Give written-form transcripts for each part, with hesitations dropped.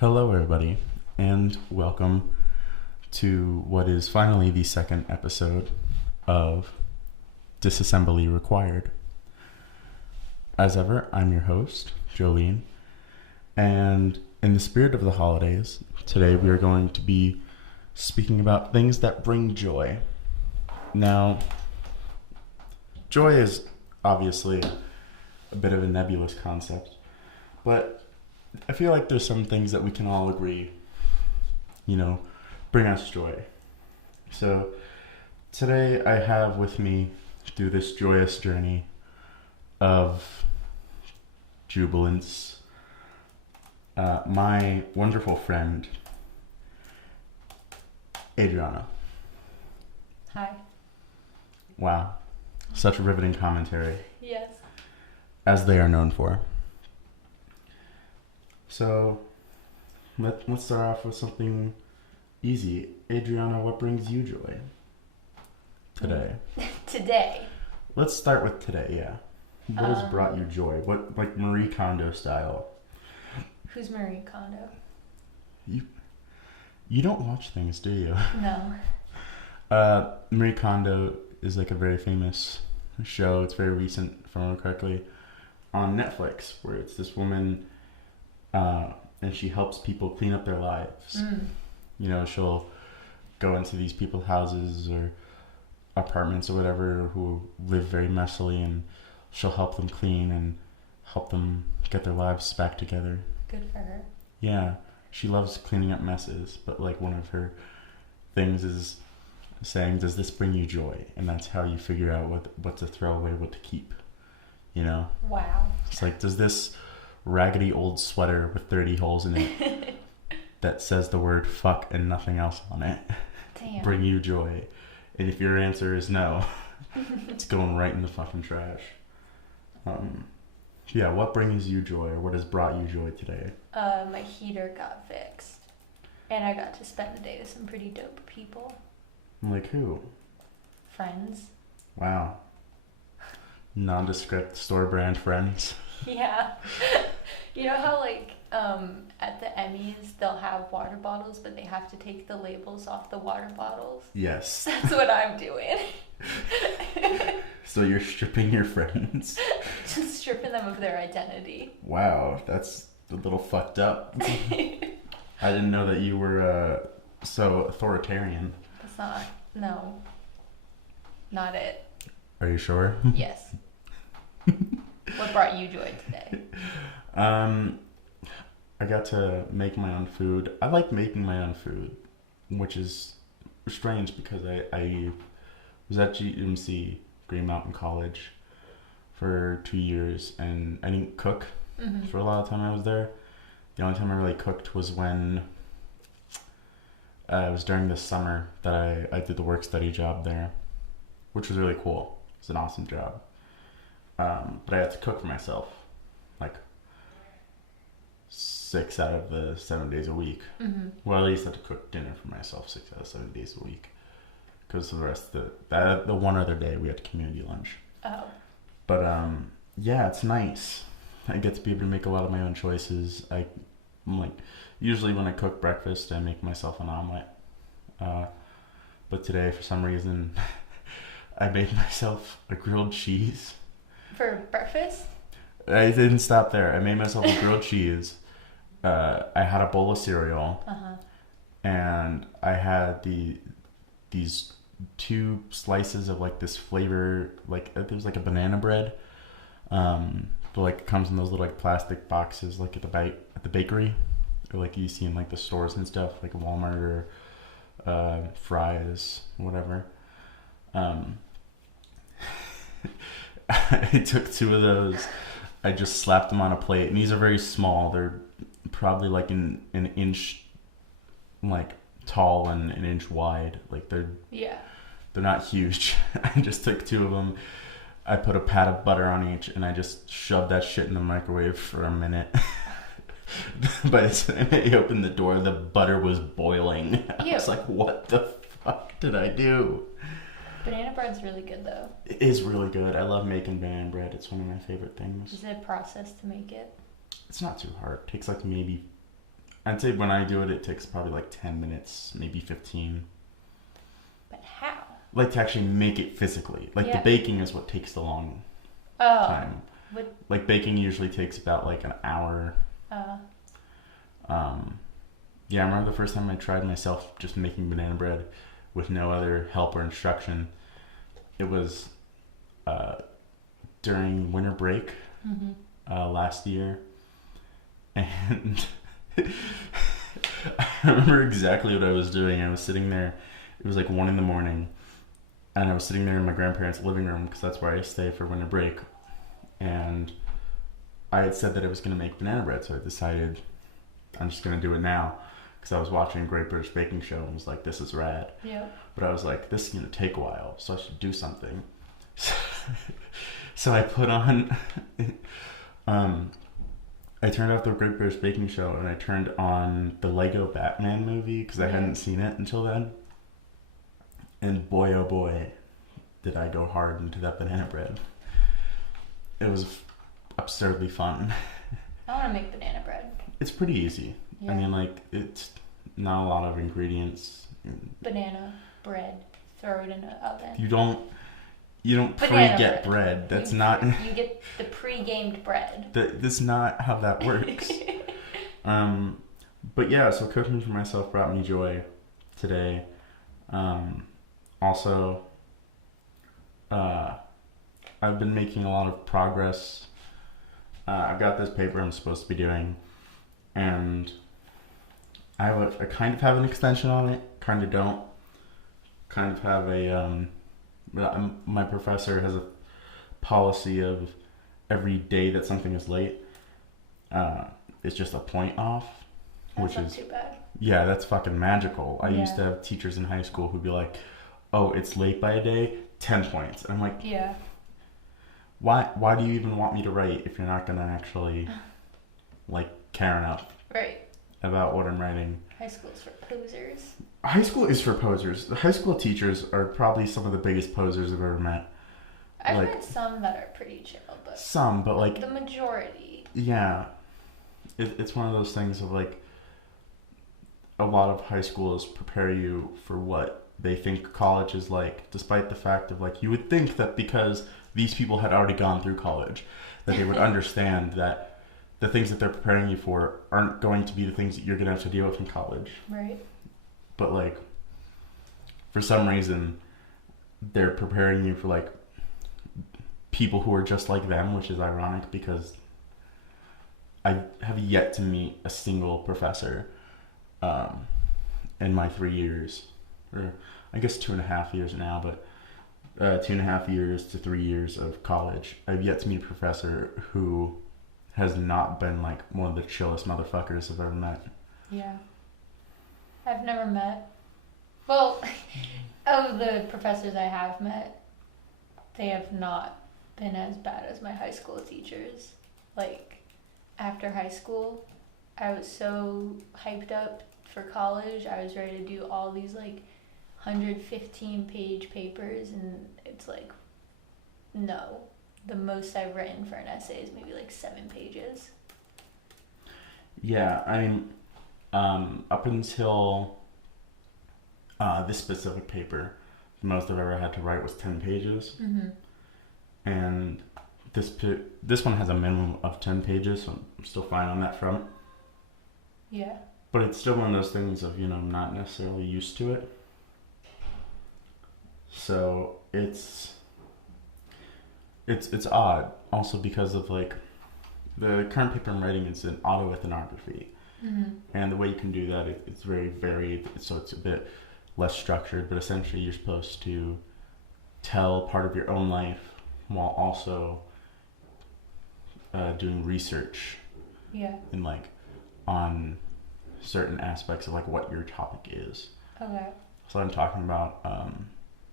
Hello, everybody, and welcome to what is finally the second episode of Disassembly Required. As ever, I'm your host, Jolene, and in the spirit of the holidays, today we are going to be speaking about things that bring joy. Now, joy is obviously a bit of a nebulous concept, but I feel like there's some things that we can all agree, bring us joy. So today I have with me through this joyous journey of jubilance, my wonderful friend, Adriana. Hi. Wow. Such riveting commentary. Yes. As they are known for. So, let's start off with something easy. Adriana, what brings you joy today? Today. Let's start with today, yeah. What has brought you joy? What, like Marie Kondo style? Who's Marie Kondo? You don't watch things, do you? No. Marie Kondo is like a very famous show. It's very recent, if I remember correctly, on Netflix, where it's this woman... and she helps people clean up their lives. She'll go into these people's houses or apartments or whatever who live very messily, and she'll help them clean and help them get their lives back together. Good for her. Yeah, she loves cleaning up messes, but like one of her things is saying, does this bring you joy? And that's how you figure out what to throw away, what to keep, Wow. It's like, does this raggedy old sweater with 30 holes in it that says the word fuck and nothing else on it Damn. bring you joy? And if your answer is no, it's going right in the fucking trash. Yeah, what brings you joy, or what has brought you joy today? My heater got fixed. And I got to spend the day with some pretty dope people. Like who? Friends. Wow. Nondescript store brand friends. Yeah. You know how at the Emmys they'll have water bottles, but they have to take the labels off the water bottles? Yes. That's what I'm doing. So you're stripping your friends? Just stripping them of their identity. Wow, that's a little fucked up. I didn't know that you were so authoritarian. That's not it. Are you sure? Yes. What brought you joy today? I got to make my own food. I like making my own food, which is strange because I was at GMC, Green Mountain College, for 2 years, and I didn't cook for a lot of time I was there. The only time I really cooked was when it was during the summer that I did the work study job there, which was really cool. It's an awesome job. But I had to cook for myself, like 6 out of the 7 days a week. Well, at least I had to cook dinner for myself 6 out of 7 days a week, because the rest of the one other day we had community lunch. Oh. But yeah, it's nice. I get to be able to make a lot of my own choices. I'm like, usually when I cook breakfast, I make myself an omelet. But today, for some reason, I made myself a grilled cheese. For breakfast? I didn't stop there. I made myself a grilled cheese. I had a bowl of cereal. And I had these 2 slices of like this flavor, like it was like a banana bread. But like it comes in those little like plastic boxes, like at the bakery, or like you see in like the stores and stuff, like Walmart or Fry's, whatever. I took 2 of those. I just slapped them on a plate, and these are very small. They're probably like an inch, like tall and an inch wide. Like they're not huge. I just took 2 of them. I put a pat of butter on each, and I just shoved that shit in the microwave for a minute. By the time I opened the door, the butter was boiling. I was like, what the fuck did I do? Banana bread's really good though. It is really good. I love making banana bread. It's one of my favorite things. Is it a process to make it? It's not too hard. It takes like maybe, I'd say when I do it, it takes probably like 10 minutes, maybe 15. But how? Like to actually make it physically. Like the baking is what takes the long time. What? Like baking usually takes about like an hour. Yeah, I remember the first time I tried myself just making banana bread with no other help or instruction. It was during winter break last year. And I remember exactly what I was doing. I was sitting there. It was like 1 a.m. And I was sitting there in my grandparents' living room because that's where I stay for winter break. And I had said that I was going to make banana bread, so I decided I'm just going to do it now because I was watching Great British Baking Show and was like, this is rad. Yeah. But I was like, this is going to take a while, so I should do something. So I put on... I turned off the Great British Baking Show and I turned on the Lego Batman movie because I hadn't seen it until then. And boy, oh boy, did I go hard into that banana bread. It was absurdly fun. I want to make banana bread. It's pretty easy. Yeah. I mean, like, it's not a lot of ingredients. Banana bread, throw it in an oven. You don't pre-get bread. That's not... You get the pre-gamed bread. That's not how that works. But yeah, so cooking for myself brought me joy today. Also, I've been making a lot of progress. I've got this paper I'm supposed to be doing, and I kind of have an extension on it, kind of don't. Kind of have a... my professor has a policy of every day that something is late, it's just a point off. That's not too bad. Yeah, that's fucking magical. I used to have teachers in high school who'd be like, oh, it's late by a day, 10 points. And I'm like, yeah. Why do you even want me to write if you're not going to actually, like, care enough about what I'm writing? High school's for posers. High school is for posers. The high school teachers are probably some of the biggest posers I've ever met. I've met some that are pretty chill, but... Some, but like... The majority. Yeah. It's one of those things of like... A lot of high schools prepare you for what they think college is like, despite the fact of like, you would think that because these people had already gone through college, that they would understand that the things that they're preparing you for aren't going to be the things that you're going to have to deal with in college. Right. But like, for some reason, they're preparing you for like people who are just like them, which is ironic because I have yet to meet a single professor in my 3 years, or I guess 2.5 years now, but 2.5 years to 3 years of college. I've yet to meet a professor who has not been like one of the chillest motherfuckers I've ever met. Yeah. I've never met. Well, of the professors I have met, they have not been as bad as my high school teachers. Like, after high school, I was so hyped up for college. I was ready to do all these, like, 115-page papers, and it's like, no. The most I've written for an essay is maybe, like, 7 pages. Yeah, I mean... up until this specific paper, the most I've ever had to write was 10 pages. Mm-hmm. And this one has a minimum of 10 pages, so I'm still fine on that front. Yeah. But it's still one of those things of, I'm not necessarily used to it. So it's odd, also because of, like, the current paper I'm writing is in autoethnography. Mm-hmm. And the way you can do that, it's very varied, so it's a bit less structured, but essentially you're supposed to tell part of your own life while also doing research in like on certain aspects of like what your topic is. Okay. So I'm talking about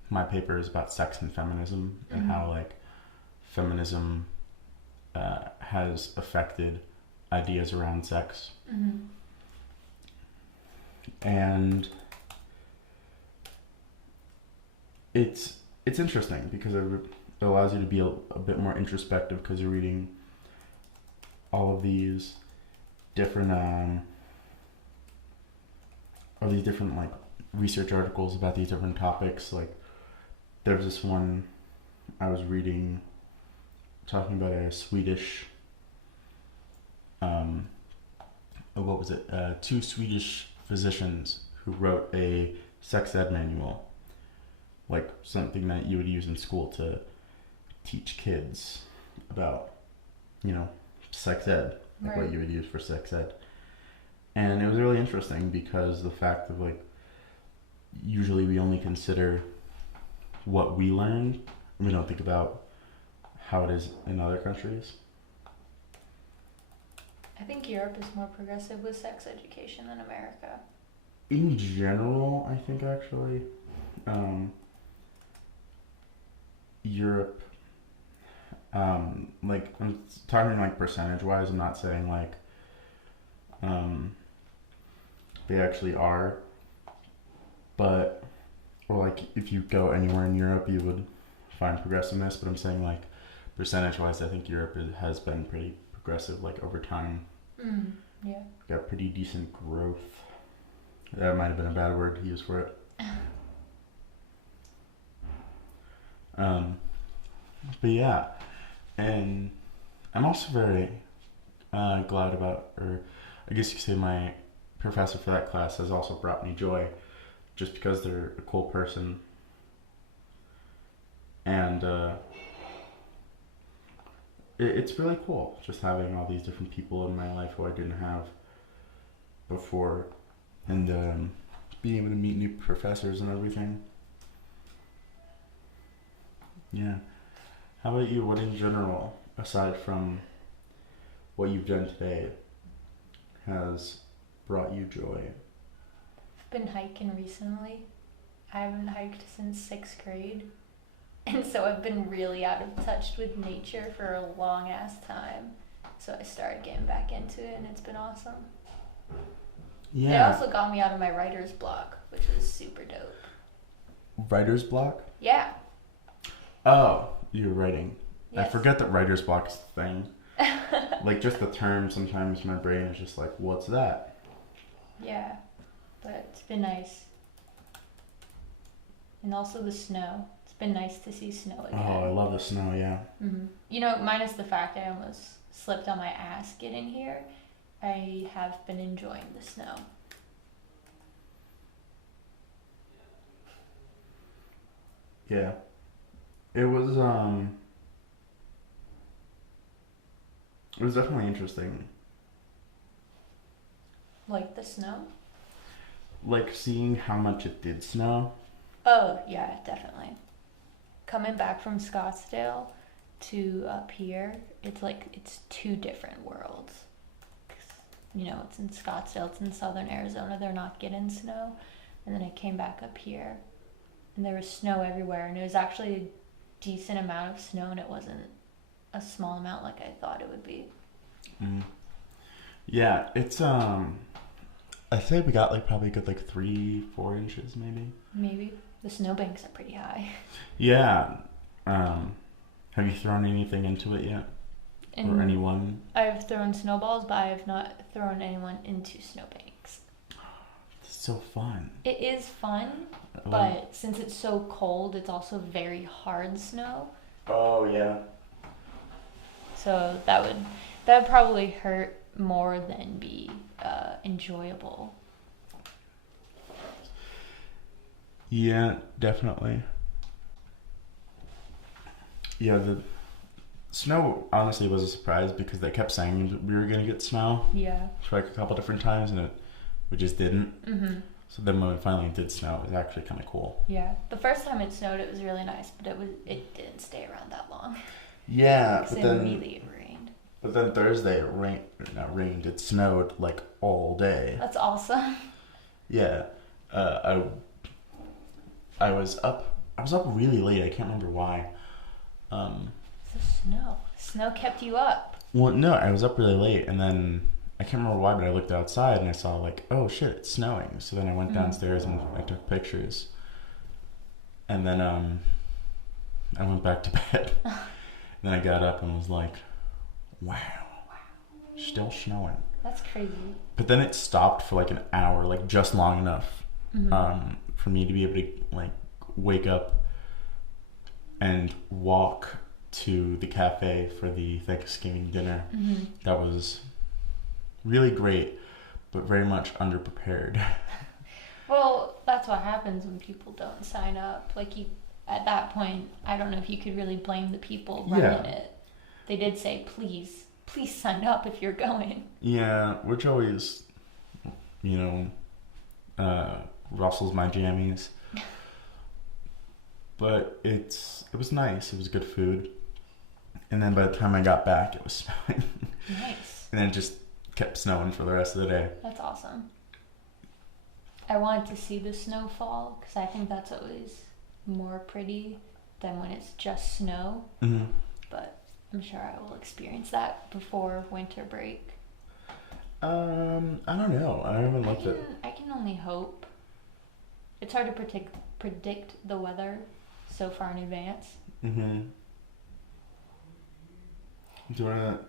my paper is about sex and feminism and how like feminism has affected ideas around sex. Mm-hmm. And it's interesting because it allows you to be a bit more introspective because you're reading all of these different of these different like research articles about these different topics. Like there was this one I was reading talking about a Swedish what was it? Two Swedish physicians who wrote a sex ed manual, like something that you would use in school to teach kids about, sex ed, like what you would use for sex ed. And it was really interesting because the fact of like, usually we only consider what we learned, and we don't think about how it is in other countries. I think Europe is more progressive with sex education than America. In general, I think actually, Europe, like I'm talking like percentage wise, I'm not saying like, they actually are, but, or like if you go anywhere in Europe, you would find progressiveness, but I'm saying like percentage wise, I think Europe has been pretty progressive, like over time. Yeah. Got pretty decent growth. That might have been a bad word to use for it. But yeah, and I'm also very glad about, or I guess you could say my professor for that class has also brought me joy, just because they're a cool person, and it's really cool just having all these different people in my life who I didn't have before, and being able to meet new professors and everything. Yeah. How about you? What in general, aside from what you've done today, has brought you joy? I've been hiking recently. I haven't hiked since 6th grade. And so I've been really out of touch with nature for a long ass time. So I started getting back into it and it's been awesome. Yeah. It also got me out of my writer's block, which was super dope. Writer's block? Yeah. Oh, you're writing. Yes. I forget that writer's block is a thing. Like just the term, sometimes my brain is just like, what's that? Yeah, but it's been nice. And also the snow. It's been nice to see snow again. Oh, I love the snow, yeah. Mm-hmm. Minus the fact I almost slipped on my ass getting here, I have been enjoying the snow. Yeah. It was definitely interesting. Like the snow? Like seeing how much it did snow. Oh, yeah, definitely. Coming back from Scottsdale to up here, it's two different worlds. It's in Scottsdale, it's in southern Arizona, they're not getting snow. And then I came back up here, and there was snow everywhere, and it was actually a decent amount of snow, and it wasn't a small amount like I thought it would be. Yeah, it's I say we got like probably a good like 3-4 inches maybe. The snowbanks are pretty high. Yeah. Have you thrown anything into it yet? Or anyone? I've thrown snowballs, but I have not thrown anyone into snowbanks. It's so fun. It is fun, but since it's so cold, it's also very hard snow. Oh yeah. So that would probably hurt more than be enjoyable. Yeah, definitely. Yeah, the snow honestly was a surprise because they kept saying we were gonna get snow. Yeah. For like a couple different times, and we just didn't. So then when it finally did snow, it was actually kind of cool. Yeah. The first time it snowed, it was really nice, but it didn't stay around that long. Yeah, but then immediately it rained. But then Thursday it snowed like all day. That's awesome. Yeah. I was up really late. I can't remember why. The snow. Snow kept you up. Well, no, I was up really late, and then I can't remember why, but I looked outside and I saw like, oh shit, it's snowing. So then I went downstairs and I took pictures, and then I went back to bed. Then I got up and was like, wow, still snowing. That's crazy. But then it stopped for like an hour, like just long enough for me to be able to like wake up and walk to the cafe for the Thanksgiving dinner. That was really great, but very much underprepared. Well, that's what happens when people don't sign up. Like, you, at that point, I don't know if you could really blame the people running it. They did say, please sign up if you're going. Yeah, which always, rustles my jammies. But it was nice. It was good food. And then by the time I got back, it was snowing. Nice. And then it just kept snowing for the rest of the day. That's awesome. I wanted to see the snowfall because I think that's always more pretty than when it's just snow. But I'm sure I will experience that before winter break. I don't know. I haven't looked at. I can only hope. It's hard to predict the weather so far in advance. Do you want to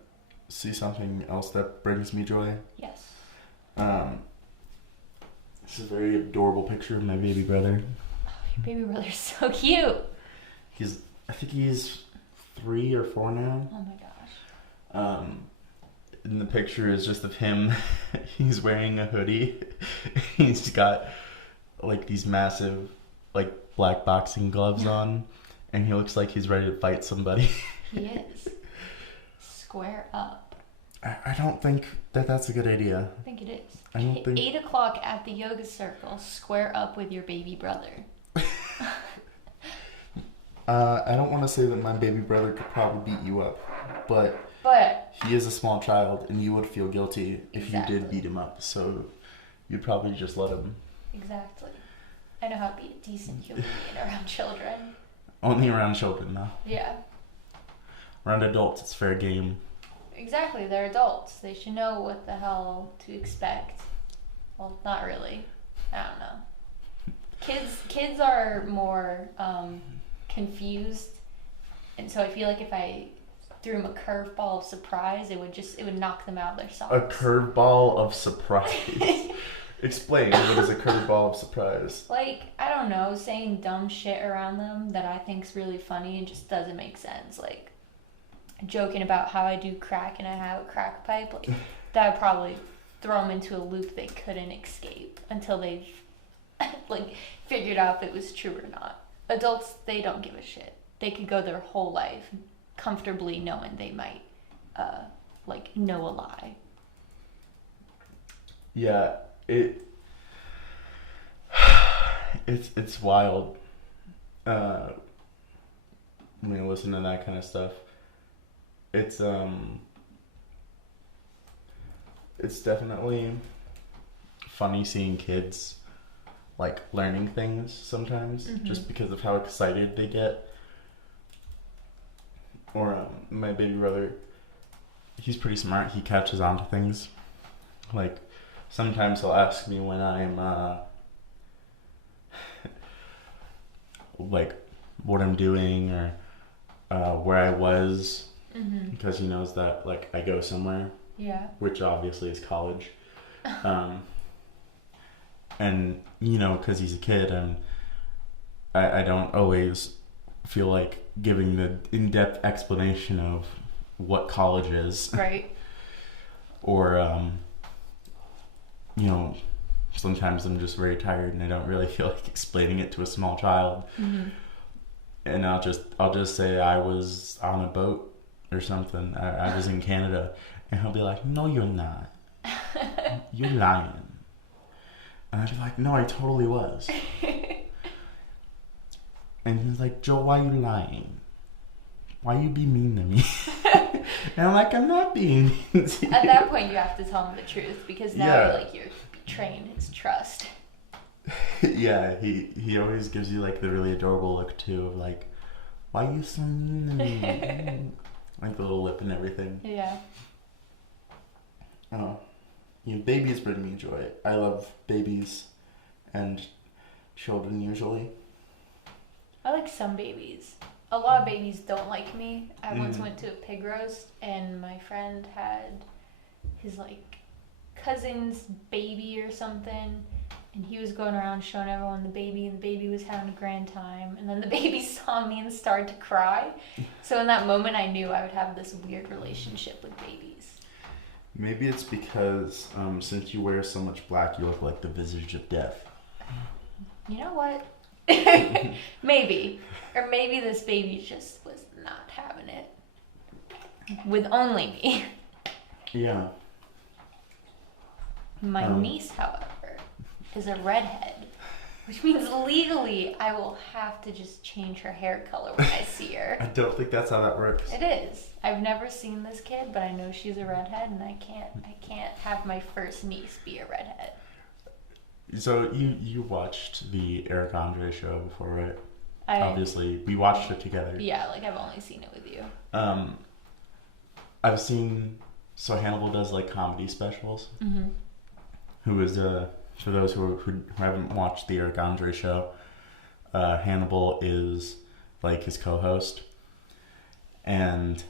see something else that brings me joy? Yes. This is a very adorable picture of my baby brother. Oh, your baby brother's so cute. I think he's 3 or 4 now. Oh my gosh. And the picture is just of him. He's wearing a hoodie. He's got like these massive like black boxing gloves on, and he looks like he's ready to fight somebody. He is. Square up. I don't think that's a good idea. I think it is. I don't think 8 o'clock at the yoga circle. Square up with your baby brother. I don't want to say that my baby brother could probably beat you up, but he is a small child, and you would feel guilty if you did beat him up. So you'd probably just let him. Exactly. I know how to be a decent human being around children. Only around children, though. Yeah. Around adults, it's fair game. Exactly. They're adults. They should know what the hell to expect. Well, not really. I don't know. Kids are more confused, and so I feel like if I threw them a curveball of surprise, it would knock them out of their socks. A curveball of surprise. Explain, what is a curveball of surprise? Like, I don't know, saying dumb shit around them that I think's really funny and just doesn't make sense. Like, joking about how I do crack and I have a crack pipe. Like, that would probably throw them into a loop they couldn't escape until they've like figured out if it was true or not. Adults, they don't give a shit. They could go their whole life comfortably knowing they might know a lie. Yeah, it's wild. When you listen to that kind of stuff, it's definitely funny seeing kids like learning things sometimes just because of how excited they get. Or my baby brother, he's pretty smart. He catches on to things. Like, sometimes he'll ask me when I'm like what I'm doing or where I was, because he knows that like I go somewhere. Yeah. Which obviously is college. And because he's a kid, and I don't always feel like giving the in-depth explanation of what college is. Right. Or sometimes I'm just very tired and I don't really feel like explaining it to a small child. And I'll just say I was on a boat or something. I was in Canada, and he'll be like, "No, you're not. You're lying." And I'd be like, "No, I totally was." And he's like, "Joe, why you lying? Why you be mean to me?" And I'm like, "I'm not being mean to you." At that point, you have to tell him the truth, because now you're betraying his trust. Yeah, he always gives you like the really adorable look too of like, "Why you so mean to me?" Like the little lip and everything. Yeah. Oh, babies bring me joy. I love babies and children usually. I like some babies. A lot of babies don't like me. I once went to a pig roast, and my friend had his cousin's baby or something, and he was going around showing everyone the baby, and the baby was having a grand time, and then the baby saw me and started to cry. So in that moment, I knew I would have this weird relationship with babies. Maybe it's because since you wear so much black, you look like the visage of death. You know what? Maybe. Or maybe this baby just was not having it. With only me. Yeah. My niece, however, is a redhead. Which means legally I will have to just change her hair color when I see her. I don't think that's how that works. It is. I've never seen this kid, but I know she's a redhead, and I can't have my first niece be a redhead. So you watched the Eric Andre show before, right? Obviously, we watched it together. Yeah, like I've only seen it with you. I've seen. So Hannibal does like comedy specials. Mm-hmm. Who is for those who haven't watched the Eric Andre show, Hannibal is like his co-host, and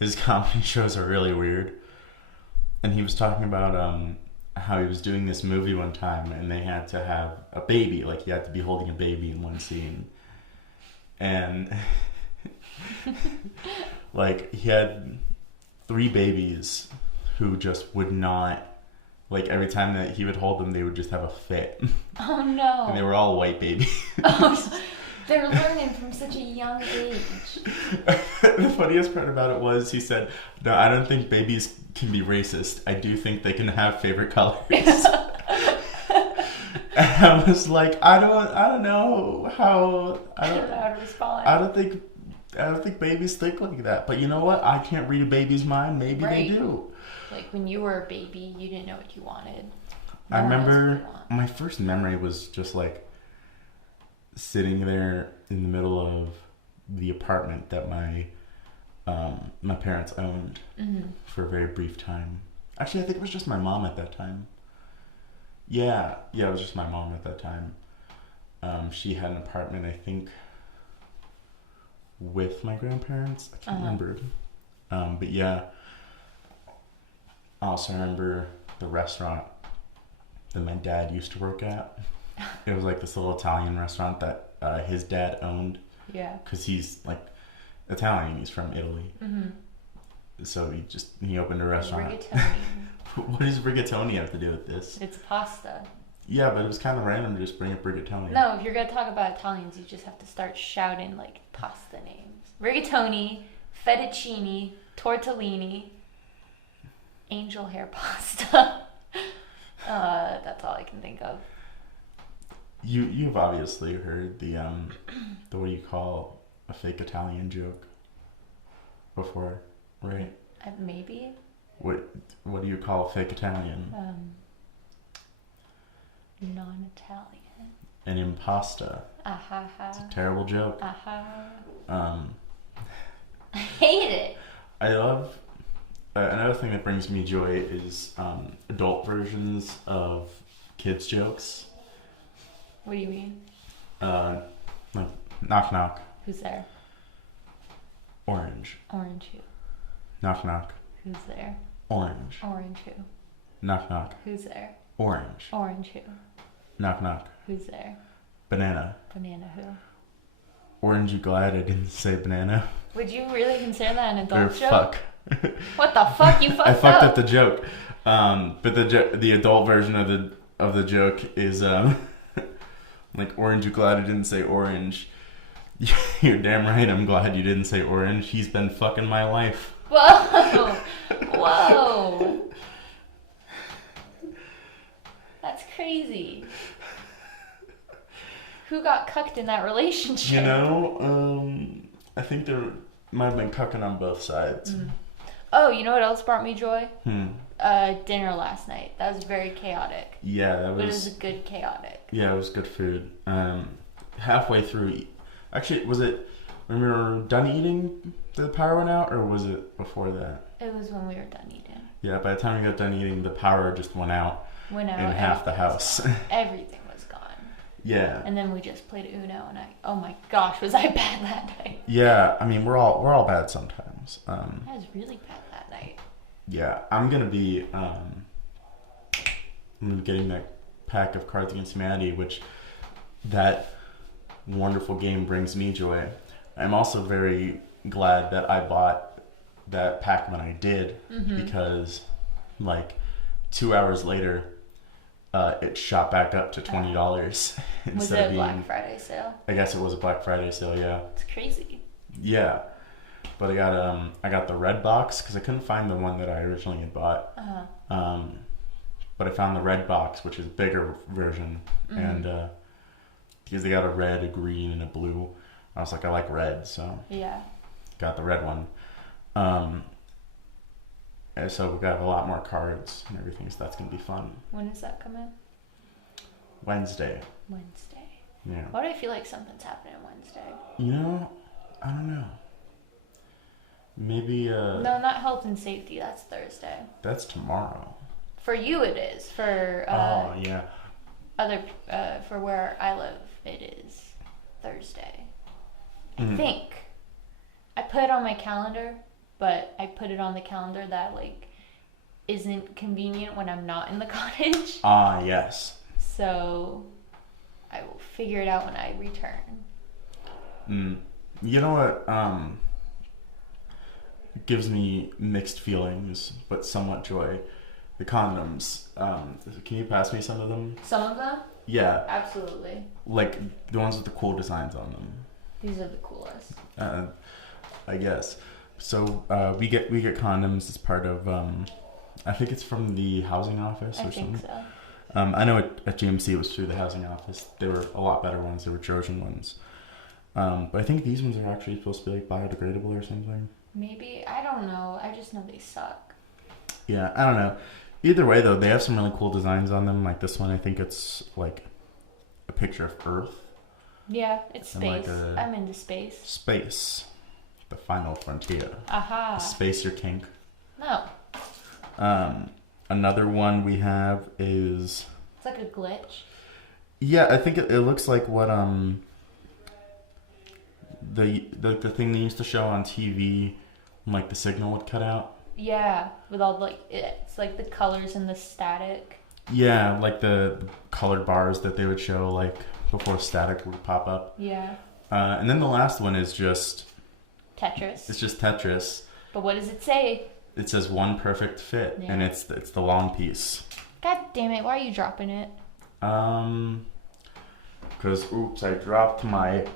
his comedy shows are really weird. And he was talking about how he was doing this movie one time, and they had to have a baby, like he had to be holding a baby in one scene, and like he had 3 babies who just would not. Like, every time that he would hold them, they would just have a fit. Oh, no. And they were all white babies. Oh, they're learning from such a young age. The funniest part about it was he said, no, I don't think babies can be racist. I do think they can have favorite colors. And I was like, I don't know how... I don't know how to respond. I don't think babies think like that. But you know what? I can't read a baby's mind. Maybe they do. Like, when you were a baby, you didn't know what you wanted. I remember my first memory was just, like, sitting there in the middle of the apartment that my parents owned for a very brief time. Actually, I think it was just my mom at that time. Yeah, it was just my mom at that time. She had an apartment, I think, with my grandparents. I can't remember. But yeah. I also remember the restaurant that my dad used to work at. It was like this little Italian restaurant that his dad owned. Yeah. Because he's like Italian. He's from Italy. Mm-hmm. So he opened a restaurant. Rigatoni. What does rigatoni have to do with this? It's pasta. Yeah, but it was kind of random to just bring up rigatoni. No, if you're going to talk about Italians, you just have to start shouting like pasta names. Rigatoni, fettuccine, tortellini. Angel hair pasta. That's all I can think of. You've obviously heard the what do you call a fake Italian joke before, right? Maybe. What do you call a fake Italian? Non-Italian. An impasta. It's a terrible joke. I hate it. I love. Another thing that brings me joy is adult versions of kids' jokes. What do you mean? Like, knock knock. Who's there? Orange. Orange who? Knock knock. Who's there? Orange. Orange who? Knock knock. Who's there? Orange. Orange who? Knock knock. Who's there? Banana. Banana who? Orange, you glad I didn't say banana? Would you really consider that an adult joke? Fuck. What the fuck? You fucked up. I fucked up the joke. But the adult version of the joke is like, orange, you glad I didn't say orange? You're damn right. I'm glad you didn't say orange. He's been fucking my life. Whoa. Whoa. That's crazy. Who got cucked in that relationship? You know, I think there might have been cucking on both sides. Mm. Oh, you know what else brought me joy? Dinner last night. That was very chaotic. Yeah, But it was a good chaotic. Yeah, it was good food. Halfway through, actually, was it when we were done eating the power went out, or was it before that? It was when we were done eating. Yeah, by the time we got done eating, the power just went out in half the house. Everything was gone. Yeah. And then we just played Uno, and oh my gosh, was I bad that night? Yeah, I mean we're all bad sometimes. I was really bad that night. Yeah, I'm gonna be getting that pack of Cards Against Humanity, which that wonderful game brings me joy. I'm also very glad that I bought that pack when I did, because like 2 hours later, it shot back up to $20 instead Was it of a being. Black Friday sale? I guess it was a Black Friday sale. Yeah. It's crazy. Yeah, but I got the red box because I couldn't find the one that I originally had bought. But I found the red box, which is a bigger version, and because they got a red, a green, and a blue, I was like, I like red, so yeah, got the red one. And so we got a lot more cards and everything, so that's gonna be fun. when does that come in? Wednesday. Yeah. Why do I feel like something's happening Wednesday? You know, I don't know. Maybe. No, not health and safety. That's Thursday. That's tomorrow. For you, it is. For yeah. for where I live, it is Thursday. I Mhm. think. I put it on my calendar, but I put it on the calendar that like isn't convenient when I'm not in the cottage. Yes. So I will figure it out when I return. You know what? Gives me mixed feelings, but somewhat joy. The condoms. Can you pass me some of them? Some of them? Yeah, Absolutely. like the ones with the cool designs on them. These are the coolest. I guess. So we get condoms as part of. I think it's from the housing office or I think something. so. I know at GMC it was through the housing office. They were a lot better ones. They were Trojan ones. But I think these ones are actually supposed to be like biodegradable or something. Maybe. I don't know. I just know they suck. Yeah, I don't know. Either way, though, they have some really cool designs on them. Like this one, I think it's like a picture of Earth. Yeah, it's And like space. I'm into space. Space. The final frontier. Aha. Space your kink. No. Another one we have is... It's like a glitch. Yeah, I think it looks like what the thing they used to show on TV when like the signal would cut out. Yeah, with all like it's like the colors and the static. Yeah, like the colored bars that they would show like before static would pop up. Yeah. And then the last one is just Tetris. it's just Tetris. But what does it say? It says one perfect fit, Yeah. and it's the long piece. God damn it! Why are you dropping it? Because oops, I dropped my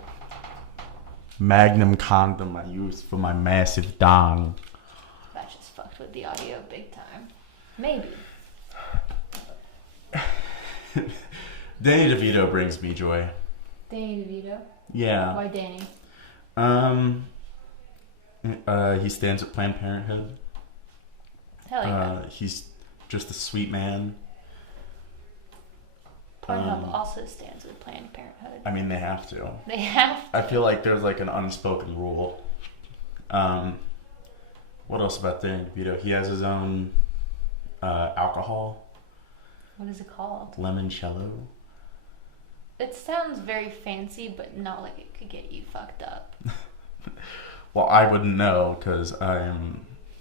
Magnum condom I used for my massive dong. That just fucked with the audio big time. Maybe. Danny DeVito brings me joy. Danny DeVito. Yeah. Why Danny? He stands with Planned Parenthood. Hell yeah. He's just a sweet man. Pornhub also stands with Planned Parenthood. I mean, they have to. They have to. I feel like there's like an unspoken rule. What else about Danny DeVito? He has his own alcohol. What is it called? Limoncello. It sounds very fancy, but not like it could get you fucked up. Well, I wouldn't know because I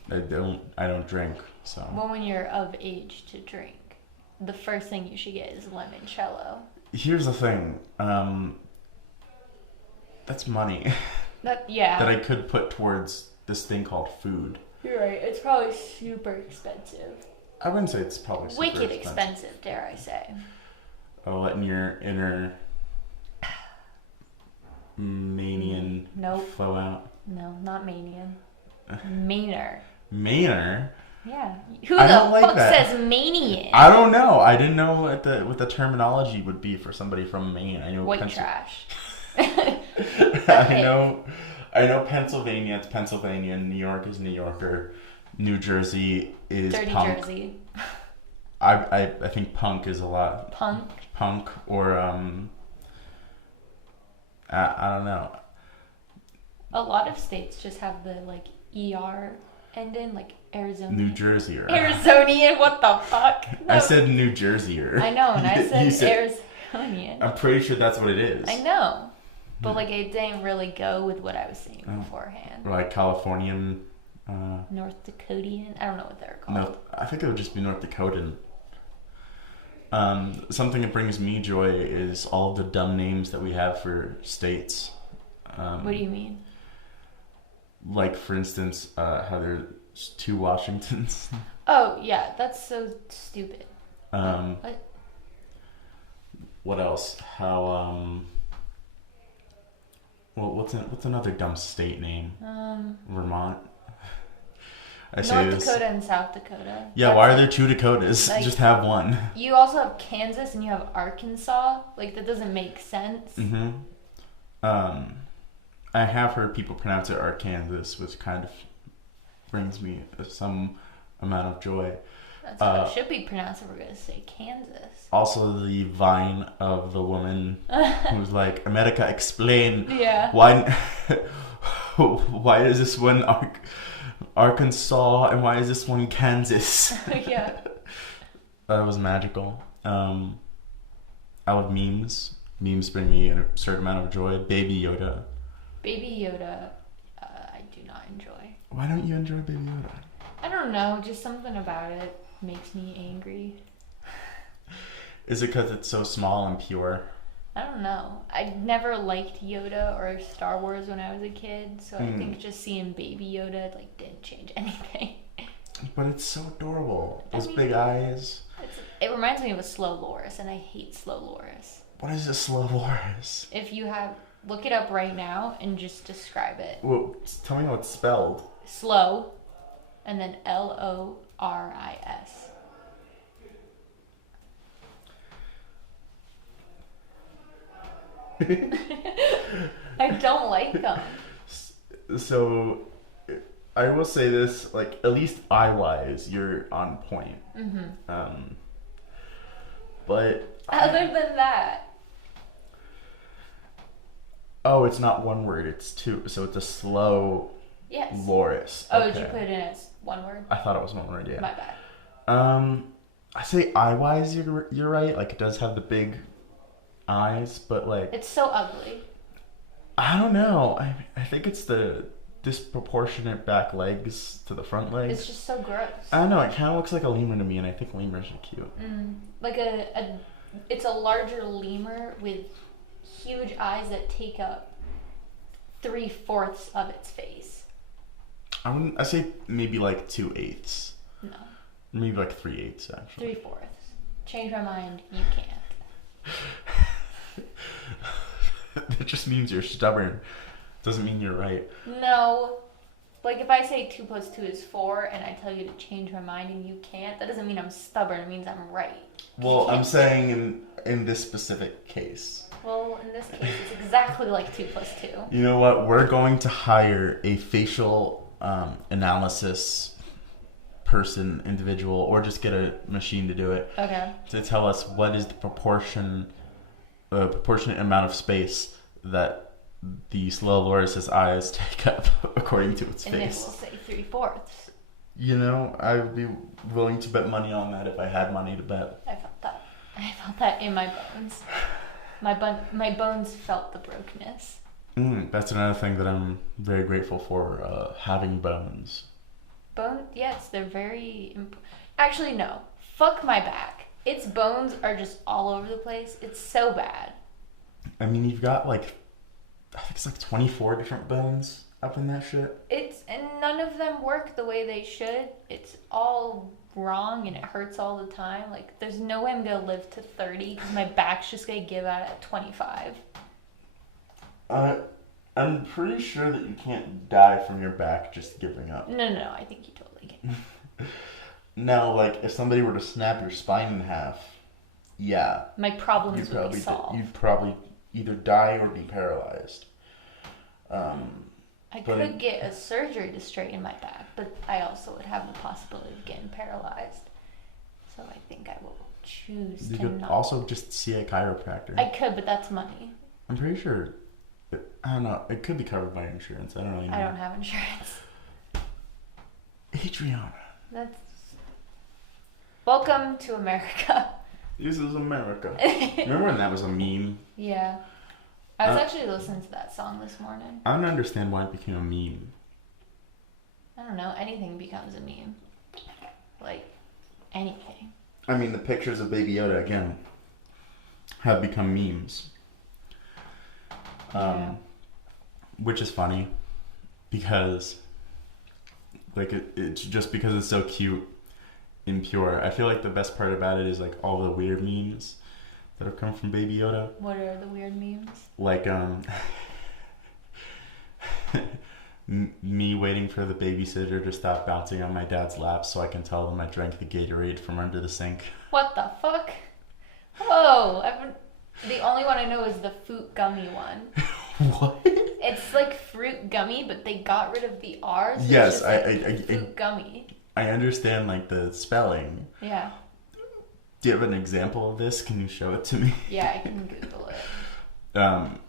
don't drink. So. Well, when you're of age to drink, the first thing you should get is limoncello. Here's the thing. That's money Yeah. that I could put towards this thing called food. You're right. It's probably super expensive. I wouldn't say it's probably super Wicked expensive, dare I say. Oh, letting your inner manian flow out. No, not manian. Maner. Maner? Yeah. Who I the don't like fuck that. says manian? I don't know. I didn't know what the terminology would be for somebody from Maine. I know White trash. I know Pennsylvania. It's Pennsylvania. New York is New Yorker. New Jersey is Dirty punk. Jersey. I think punk is a lot. Punk or I don't know. A lot of states just have the like ER ending, like Arizona. New Jerseyer. Arizonian, what the fuck? No. I said New Jerseyer. I know, and I You said Arizonian. I'm pretty sure that's what it is. I know. But like it didn't really go with what I was saying beforehand. Or like Californian. North Dakotian. I don't know what they're called. No, I think it would just be North Dakotan. Something that brings me joy is all of the dumb names that we have for states. What do you mean? Like, for instance, how there's 2 Washingtons. Oh, yeah, that's so stupid. What? What else? How, well, what's another dumb state name? Vermont? North Dakota and South Dakota. Yeah, That's why are there 2 Dakotas? like, just have one. You also have Kansas and you have Arkansas. Like, that doesn't make sense. Mm-hmm. I have heard people pronounce it Arkansas, which kind of brings me some amount of joy. That's how it should be pronounced if we're going to say Kansas. Also, the vine of the woman who's like, America, explain. Yeah. Why is this one Arkansas and why is this one Kansas? Yeah. That was magical. I love memes. Memes bring me a certain amount of joy. Baby Yoda. Baby Yoda, I do not enjoy. Why don't you enjoy Baby Yoda? I don't know, just something about it makes me angry. Is it because it's so small and pure? I don't know. I never liked Yoda or Star Wars when I was a kid, so I think just seeing Baby Yoda like didn't change anything. But it's so adorable. Those big eyes. It reminds me of a slow loris, and I hate slow loris. What is a slow loris? If you have, look it up right now and just describe it. Well, tell me how it's spelled. Slow, and then Loris. I don't like them. So, I will say this, like, at least eye-wise, you're on point. Mm-hmm. But... Other than that... Oh, it's not one word, it's 2. So it's a slow... Yes. Loris. Oh, okay. did you put it in as one word? I thought it was one word, yeah. My bad. I say eye-wise, you're right. Like, it does have the big eyes, but, like... It's so ugly. I don't know. I think it's the disproportionate back legs to the front legs. It's just so gross. I don't know. It kind of looks like a lemur to me, and I think lemurs are cute. Like it's a larger lemur with huge eyes that take up 3/4 of its face. I say maybe like 2/8. No. Maybe like 3/8 actually. 3/4. Change my mind. You can't. That just means you're stubborn. Doesn't mean you're right. No. Like, if I say 2 + 2 is 4 and I tell you to change my mind and you can't, that doesn't mean I'm stubborn. It means I'm right. Well, I'm saying in this specific case. Well, in this case, it's exactly like 2 + 2. You know what? We're going to hire a facial analysis individual, or just get a machine to do it. Okay. To tell us what is the proportionate amount of space that the slow loris's eyes take up according to its face. And it will say 3/4. You know, I would be willing to bet money on that if I had money to bet. I felt that in my bones. My bones felt the brokenness. That's another thing that I'm very grateful for, having bones. Yes, they're very... Actually, no. Fuck my back. Its bones are just all over the place. It's so bad. I mean, you've got I think it's 24 different bones up in that shit. And none of them work the way they should. It's all wrong and it hurts all the time. Like, there's no way I'm gonna live to 30 because my back's just gonna give out at 25. I'm pretty sure that you can't die from your back just giving up. No, I think you totally can. No, if somebody were to snap your spine in half, yeah. My problems would be solved. You'd probably either die or be paralyzed. I could get a surgery to straighten my back, but I also would have the possibility of getting paralyzed. So I think I will choose you to could not. Also just see a chiropractor. I could, but that's money. I'm pretty sure. I don't know. It could be covered by insurance. I don't really know. I don't have insurance. Adriana. Welcome to America. This is America. Remember when that was a meme? Yeah. I was actually listening to that song this morning. I don't understand why it became a meme. I don't know, anything becomes a meme. Like, anything. I mean, the pictures of Baby Yoda, again, have become memes. Yeah. Which is funny because, like, it's just because it's so cute and pure. I feel like the best part about it is, like, all the weird memes that have come from Baby Yoda. What are the weird memes? Like, me waiting for the babysitter to stop bouncing on my dad's lap so I can tell them I drank the Gatorade from under the sink. What the fuck? Whoa! The only one I know is the fruit gummy one. What? It's like fruit gummy, but they got rid of the R. So Yes, it's just like fruit gummy. I understand, like, the spelling. Yeah. Do you have an example of this? Can you show it to me? Yeah, I can Google it.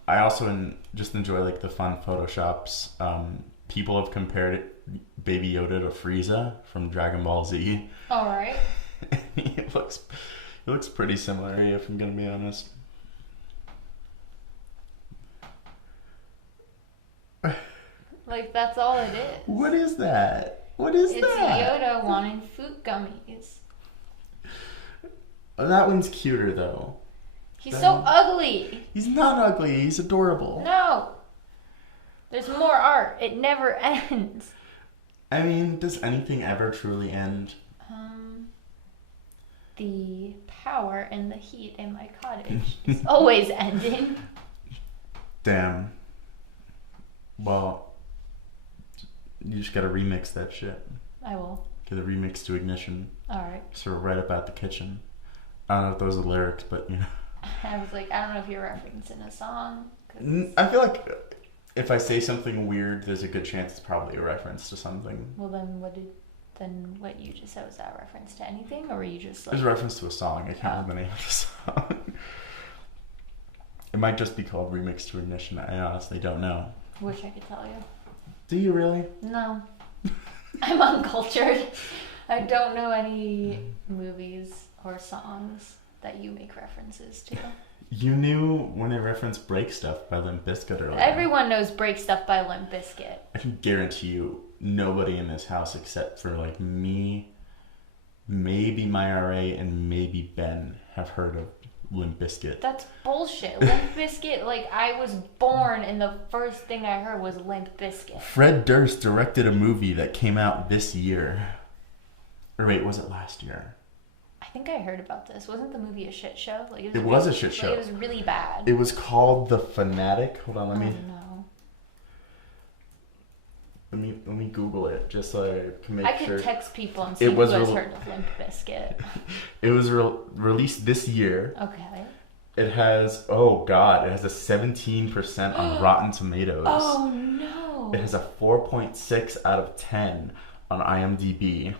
I also just enjoy, like, the fun photoshops. People have compared Baby Yoda to Frieza from Dragon Ball Z. All right. It looks pretty similar, if I'm gonna be honest. Like, that's all it is. What is that? What is It's that? Yoda wanting fruit gummies. That one's cuter, though. He's so ugly. He's not ugly. He's adorable. No. There's more art. It never ends. I mean, does anything ever truly end? The power and the heat in my cottage is always ending. Damn. Well, you just gotta remix that shit. I will. Get a remix to Ignition. Alright. Sort of right up at the kitchen. I don't know if those are lyrics, but, you know. I was like, I don't know if you're referencing a song. I feel like if I say something weird, there's a good chance it's probably a reference to something. Well, then what you just said, was that a reference to anything, or were you just It like... was a reference to a song. I can't remember the name of the song. It might just be called Remix to Ignition. I honestly don't know. Wish I could tell you. Do you really? No. I'm uncultured. I don't know any movies or songs that you make references to. You knew when they referenced Break Stuff by Limp Bizkit earlier. Everyone knows Break Stuff by Limp Bizkit. I can guarantee you nobody in this house except for, like, me, maybe my RA, and maybe Ben have heard of Limp Bizkit. That's bullshit. Limp Bizkit, like, I was born and the first thing I heard was Limp Bizkit. Fred Durst directed a movie that came out this year. Or wait, was it last year? I think I heard about this. Wasn't the movie a shit show? Like, It was a shit show. Like, it was really bad. It was called The Fanatic. Hold on, let me Google it just so I can make sure. I could text people and see who has heard of Limp Bizkit. It was released this year. Okay. It has, oh god, it has a 17% on Rotten Tomatoes. Oh no. It has a 4.6 out of 10 on IMDb.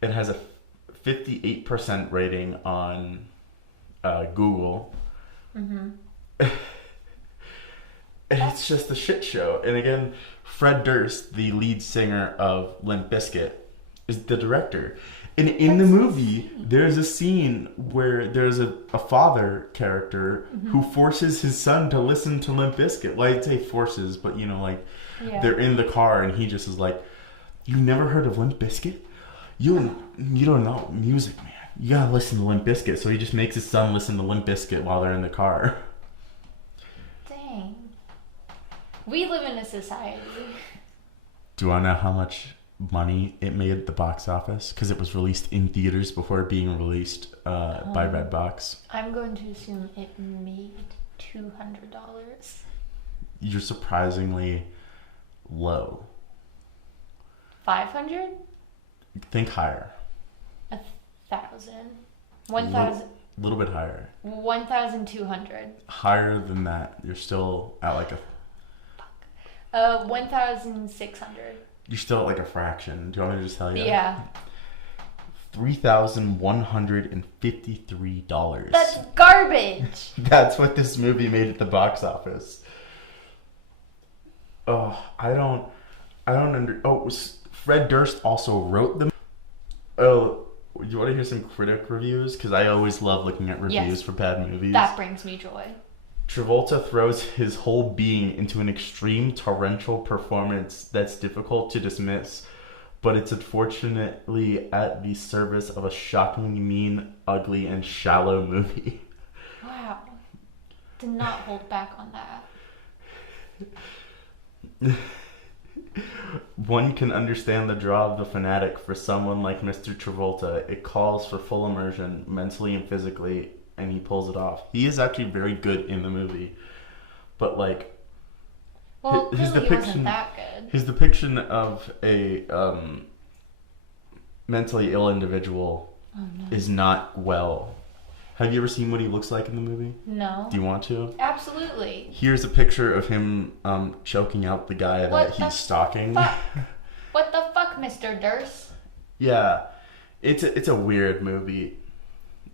It has a 58% rating on Google. Mm-hmm. It's just a shit show. And again, Fred Durst, the lead singer of Limp Bizkit, is the director. And in the movie, there's a scene where there's a father character who forces his son to listen to Limp Bizkit. Well, I'd say forces, but, you know, like, they're in the car and he just is like, "You never heard of Limp Bizkit? You don't know music, man. You gotta listen to Limp Bizkit." So he just makes his son listen to Limp Bizkit while they're in the car. Dang. We live in a society. Do you want to know how much money it made at the box office? Because it was released in theaters before being released by Redbox. I'm going to assume it made $200. You're surprisingly low. 500? Think higher. 1,000. 1,000. A little bit higher. 1,200. Higher than that. You're still at like a... 1,600. You're still at like a fraction. Do you want me to just tell you? Yeah. $3,153. That's garbage. That's what this movie made at the box office. Oh, I don't Fred Durst also wrote them. Oh, you want to hear some critic reviews? Because I always love looking at reviews for bad movies. That brings me joy. Travolta throws his whole being into an extreme torrential performance that's difficult to dismiss, but it's unfortunately at the service of a shockingly mean, ugly, and shallow movie. Wow. Did not hold back on that. One can understand the draw of The Fanatic for someone like Mr. Travolta. It calls for full immersion, mentally and physically, and he pulls it off. He is actually very good in the movie. But, like... Well, his really wasn't that good. His depiction of a mentally ill individual is not well. Have you ever seen what he looks like in the movie? No. Do you want to? Absolutely. Here's a picture of him choking out the guy that he's stalking. What the fuck, Mr. Durst? Yeah. It's a weird movie.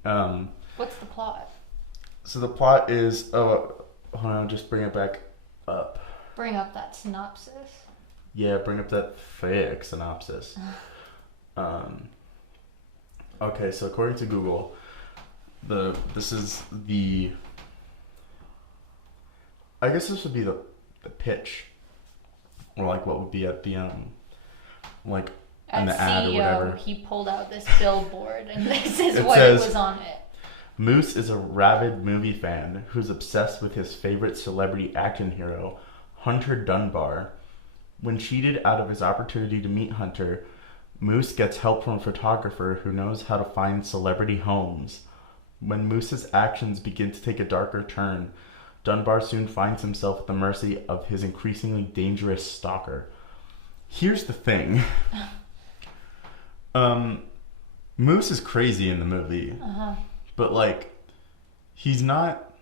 What's the plot? So the plot is... hold on, just bring it back up. Bring up that synopsis. Yeah, bring up that fake synopsis. Okay, so according to Google... This is the... I guess this would be the pitch. Or like what would be at the like in the ad or whatever. He pulled out this billboard and this is what it was on it. Moose is a rabid movie fan who's obsessed with his favorite celebrity action hero, Hunter Dunbar. When cheated out of his opportunity to meet Hunter, Moose gets help from a photographer who knows how to find celebrity homes. When Moose's actions begin to take a darker turn, Dunbar soon finds himself at the mercy of his increasingly dangerous stalker. Here's the thing. Moose is crazy in the movie. But, like, he's not,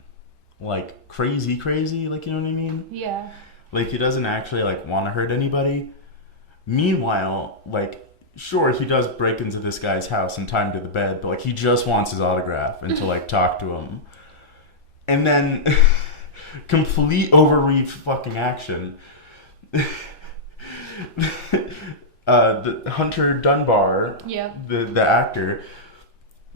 like, crazy, like, you know what I mean? Yeah. Like, he doesn't actually, like, want to hurt anybody. Meanwhile, like... Sure, he does break into this guy's house and tie him to the bed, but, like, he just wants his autograph and to, like, talk to him. And then, complete overreach fucking action. The Hunter Dunbar, the actor,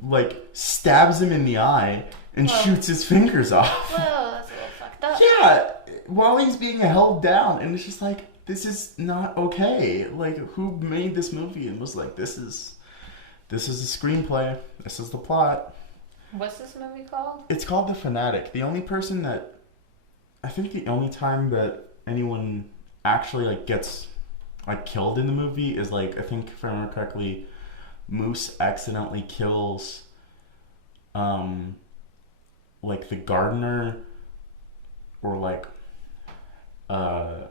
like, stabs him in the eye and shoots his fingers off. Whoa, that's a little fucked up. Yeah, while he's being held down, and it's just like... This is not okay. Like, who made this movie and was like, this is a screenplay. This is the plot. What's this movie called? It's called The Fanatic. The only time that anyone actually, like, gets, like, killed in the movie is, like, I think, if I remember correctly, Moose accidentally kills, like, the gardener or, like,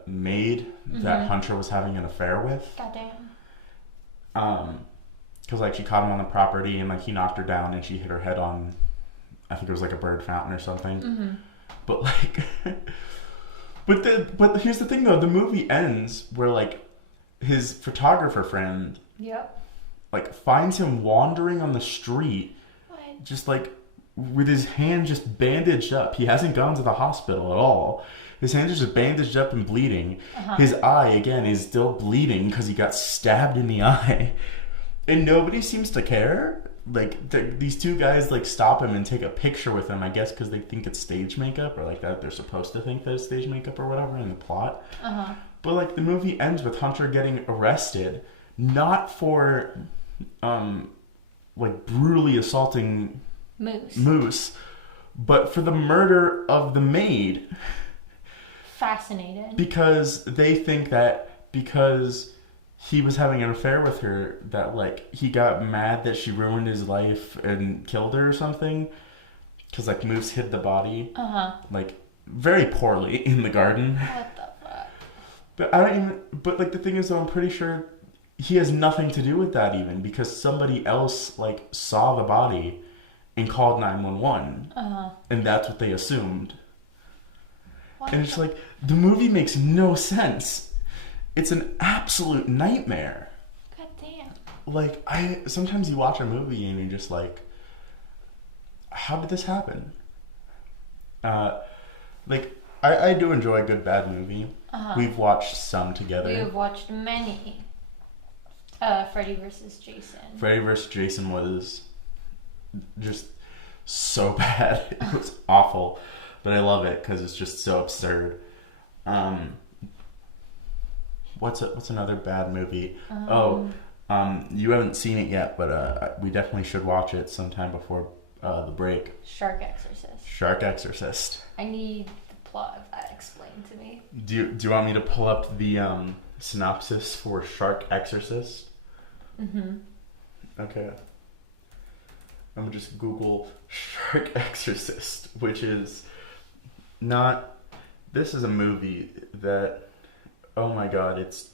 maid that Hunter was having an affair with. Goddamn. Because, like, she caught him on the property and, like, he knocked her down and she hit her head on, I think it was, like, a bird fountain or something. But, like, but here's the thing, though. The movie ends where, like, his photographer friend, like, finds him wandering on the street, just, like, with his hand just bandaged up. He hasn't gone to the hospital at all. His hand is just bandaged up and bleeding. His eye, again, is still bleeding because he got stabbed in the eye. And nobody seems to care. Like, these two guys, like, stop him and take a picture with him, I guess, because they think it's stage makeup, or, like, that they're supposed to think that it's stage makeup or whatever in the plot. But, like, the movie ends with Hunter getting arrested, not for, like, brutally assaulting Moose, but for the murder of the maid. Fascinating. Because they think that because he was having an affair with her, that, like, he got mad that she ruined his life and killed her or something. Because, like, Moose hid the body. Like, very poorly in the garden. What the fuck? But like, the thing is, though, I'm pretty sure he has nothing to do with that even. Because somebody else, like, saw the body and called 911. And that's what they assumed. And it's like, the movie makes no sense. It's an absolute nightmare. God damn. Like, sometimes you watch a movie and you're just like, how did this happen? Like, I do enjoy a good bad movie. We've watched some together. We have watched many. Freddy vs. Jason. Freddy vs. Jason was just so bad. It was awful. but I love it because it's just so absurd. What's another bad movie? You haven't seen it yet, but we definitely should watch it sometime before the break. Shark Exorcist. Shark Exorcist. I need the plot of that explained to me. Do you want me to pull up the synopsis for Shark Exorcist? Mm-hmm. Okay. I'm gonna just Google Shark Exorcist, which is not. This is a movie that. Oh my god! It's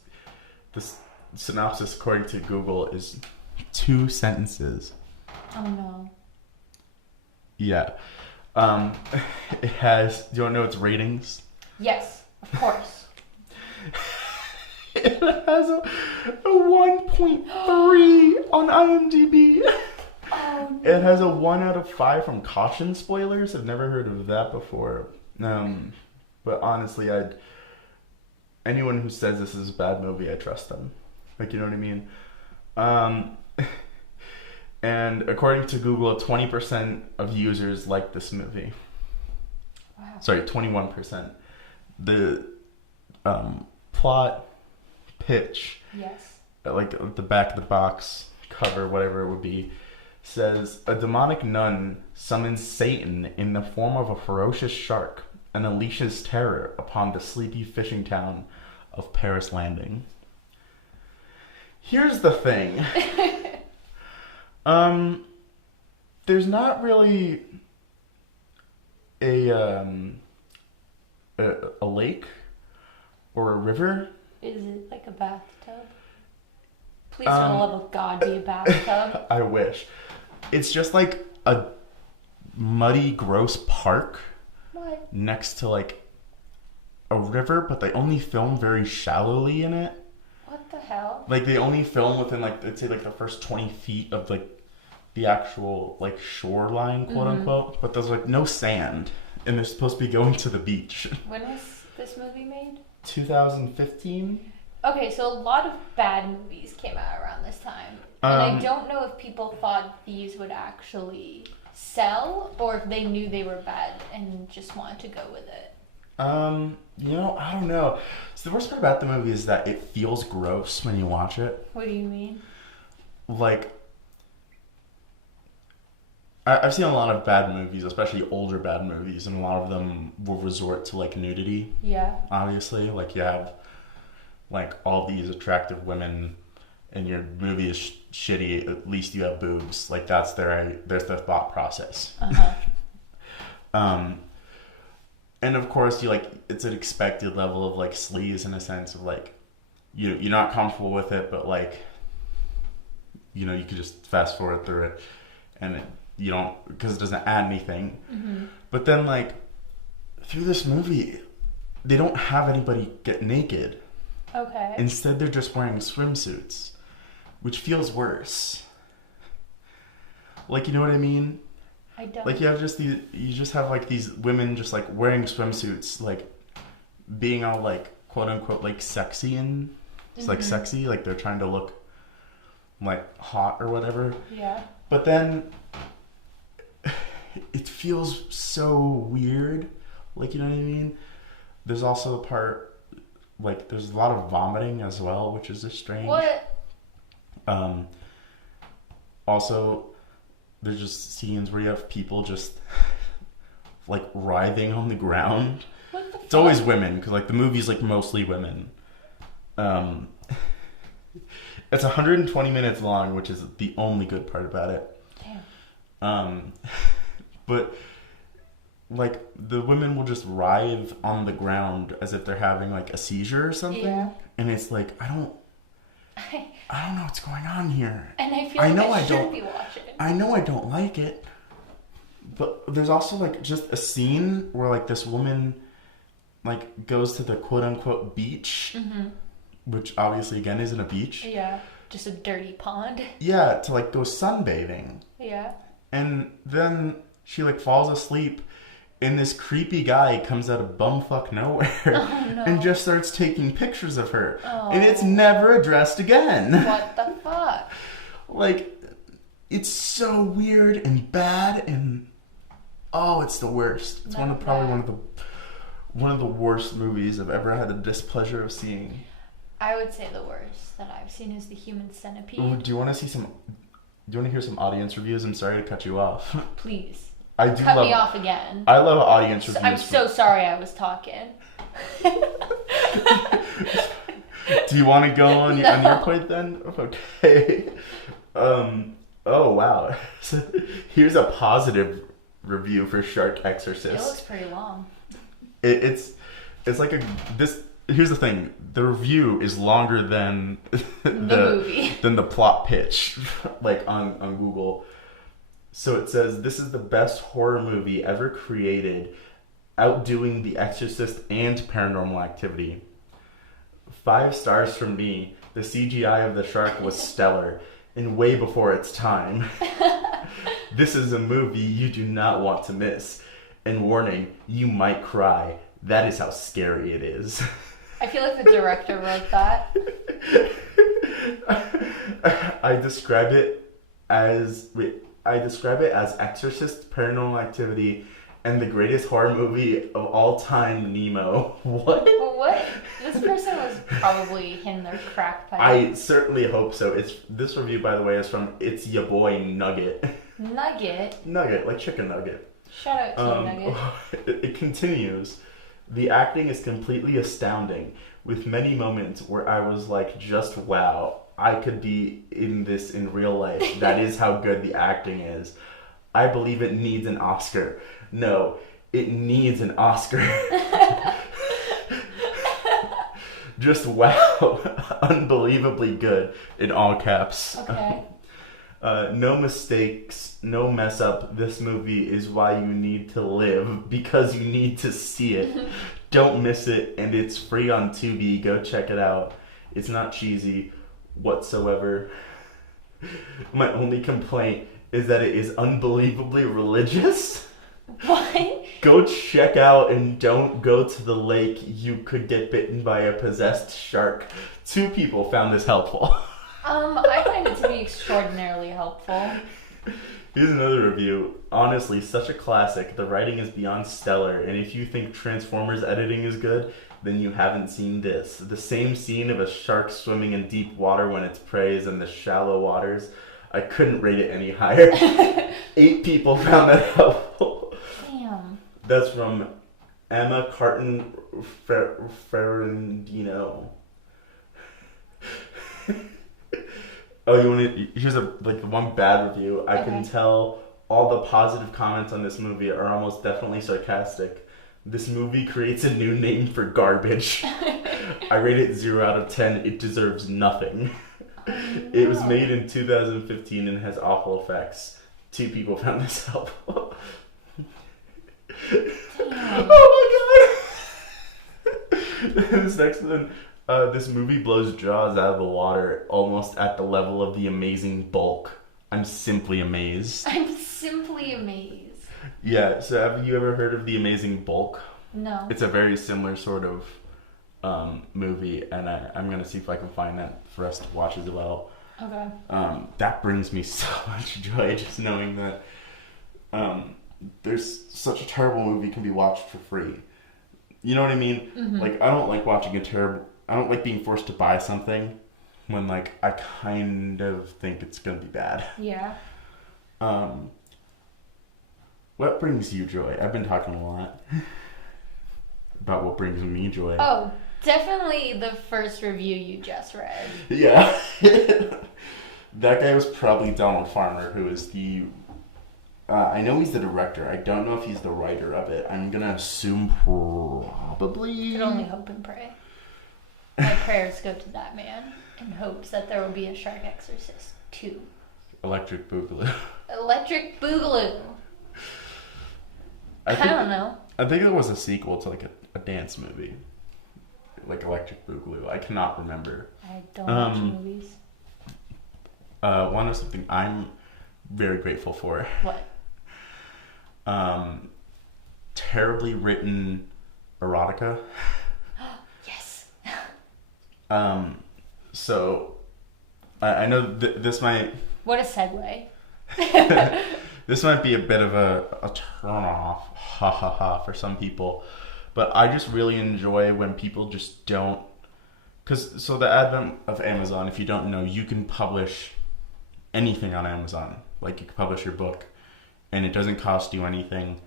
this synopsis according to Google is 2 sentences. Oh no. Yeah. It has. Do you want to know its ratings? Yes, of course. It has a 1.3 on IMDb. Oh, no. It has a 1 out of 5 from Caution Spoilers. I've never heard of that before. But honestly, anyone who says this is a bad movie, I trust them. Like, you know what I mean? And according to Google, 20% of users like this movie. Wow. Sorry, 21%. The plot, pitch, Yes. like the back of the box, cover, whatever it would be, says a demonic nun summons Satan in the form of a ferocious shark and unleashes terror upon the sleepy fishing town of Paris Landing. Here's the thing. There's not really a lake or a river. Is it like a bathtub? Please, for the love of God, be a bathtub. I wish. It's just like a muddy, gross park. What? Next to like a river, but they only film very shallowly in it. What the hell? Like they only film within like, let's say like the first 20 feet of like the actual like shoreline, quote unquote. But there's like no sand, and they're supposed to be going to the beach. When was this movie made? 2015. Okay, so a lot of bad movies came out around this time. And I don't know if people thought these would actually sell or if they knew they were bad and just wanted to go with it. I don't know. So the worst part about the movie is that it feels gross when you watch it. What do you mean? Like, I've seen a lot of bad movies, especially older bad movies, and a lot of them will resort to like nudity. Yeah. Obviously, like you have like all these attractive women, and your movie is shitty. At least you have boobs. Like that's their thought process. And of course, it's an expected level of like sleaze in a sense of like you're not comfortable with it, but like you could just fast forward through it, and you don't, because it doesn't add anything. But then like through this movie, they don't have anybody get naked. Okay. Instead, they're just wearing swimsuits, which feels worse. Like, you know what I mean? I don't. Like you just have like these women just like wearing swimsuits, like being all like quote unquote like sexy, and it's like sexy, like they're trying to look like hot or whatever. Yeah. But then it feels so weird. Like, you know what I mean? There's also the part, like, there's a lot of vomiting as well, which is just strange. What? Also, there's just scenes where you have people just, like, writhing on the ground. What the fuck? It's always women, because, like, the movie's, like, mostly women. It's 120 minutes long, which is the only good part about it. Damn. But like the women will just writhe on the ground as if they're having like a seizure or something. Yeah. And it's like I don't know what's going on here. And I feel like I shouldn't be watching. I know I don't like it. But there's also like just a scene where like this woman like goes to the quote unquote beach, which obviously again isn't a beach. Yeah. Just a dirty pond. Yeah, to like go sunbathing. Yeah. And then she like falls asleep, and this creepy guy comes out of bumfuck nowhere and just starts taking pictures of her. And it's never addressed again. What the fuck? Like, it's so weird and bad, and Oh, it's the worst. It's probably one of the worst movies I've ever had the displeasure of seeing. I would say the worst that I've seen is The Human Centipede. Ooh, do you want to hear some audience reviews? I'm sorry to cut you off. Please. Cut me off again. I love audience reviews. I'm so sorry I was talking. Do you want to go on your point then? Okay. Oh wow. Here's a positive review for Shark Exorcist. It looks pretty long. It's like here's the thing. The review is longer than the movie. Than the plot pitch, like on Google. So it says, this is the best horror movie ever created, outdoing The Exorcist and Paranormal Activity. 5 stars from me. The CGI of the shark was stellar and way before its time. This is a movie you do not want to miss. And warning, you might cry. That is how scary it is. I feel like the director wrote that. I describe it as Exorcist, Paranormal Activity, and the greatest horror movie of all time, Nemo. What? What? This person was probably hitting their crack pipe. I certainly hope so. This review, by the way, is from It's Ya Boy Nugget. Nugget? Nugget, like chicken nugget. Shout out to you, Nugget. It continues. The acting is completely astounding, with many moments where I was like, just wow, I could be in this in real life. That is how good the acting is. I believe it needs an Oscar. No, it needs an Oscar. Just wow. Unbelievably good, in all caps. Okay. No mistakes, no mess up. This movie is why you need to live, because you need to see it. Don't miss it, and it's free on Tubi. Go check it out. It's not cheesy whatsoever. My only complaint is that it is unbelievably religious. What? Go check out and don't go to the lake. You could get bitten by a possessed shark. 2 people found this helpful. I find it to be extraordinarily helpful. Here's another review. Honestly, such a classic. The writing is beyond stellar, and if you think Transformers editing is good, then you haven't seen this. The same scene of a shark swimming in deep water when its prey is in the shallow waters. I couldn't rate it any higher. 8 people found that helpful. Damn. That's from Emma Carton Ferrandino. Oh, here's the one bad review. I can tell all the positive comments on this movie are almost definitely sarcastic. This movie creates a new name for garbage. I rate it 0 out of 10. It deserves nothing. Oh, no. It was made in 2015 and has awful effects. 2 people found this helpful. Oh my god! This next one. This movie blows Jaws out of the water almost at the level of The Amazing Bulk. I'm simply amazed. I'm simply amazed. Yeah, so have you ever heard of The Amazing Bulk? No. It's a very similar sort of movie, and I'm going to see if I can find that for us to watch as well. Okay. That brings me so much joy, just knowing that there's such a terrible movie can be watched for free. You know what I mean? Mm-hmm. Like, I don't like being forced to buy something when, like, I kind of think it's going to be bad. Yeah. What brings you joy? I've been talking a lot about what brings me joy. Oh, definitely the first review you just read. Yeah. That guy was probably Donald Farmer, who is the... I know he's the director. I don't know if he's the writer of it. I'm going to assume probably... You can only hope and pray. My prayers go to that man in hopes that there will be a Shark Exorcist 2. Electric Boogaloo. Electric Boogaloo. I don't know. I think it was a sequel to like a dance movie. Like Electric Boogaloo. I cannot remember. I don't watch movies. One of something I'm very grateful for. What? Terribly written erotica. Yes. So I know this might... What a segue. This might be a bit of a turn off, ha ha ha, for some people, but I just really enjoy when people just don't. Because, so the advent of Amazon, if you don't know, you can publish anything on Amazon. Like, you can publish your book, and it doesn't cost you anything,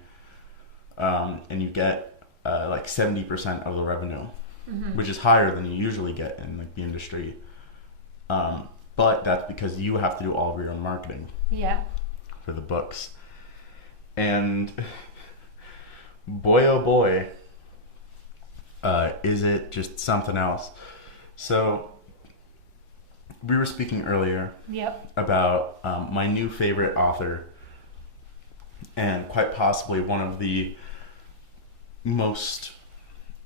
and you get like 70% of the revenue, which is higher than you usually get in like the industry. But that's because you have to do all of your own marketing. Yeah. For the books. And boy, oh boy, is it just something else. So we were speaking earlier about my new favorite author, and quite possibly one of the most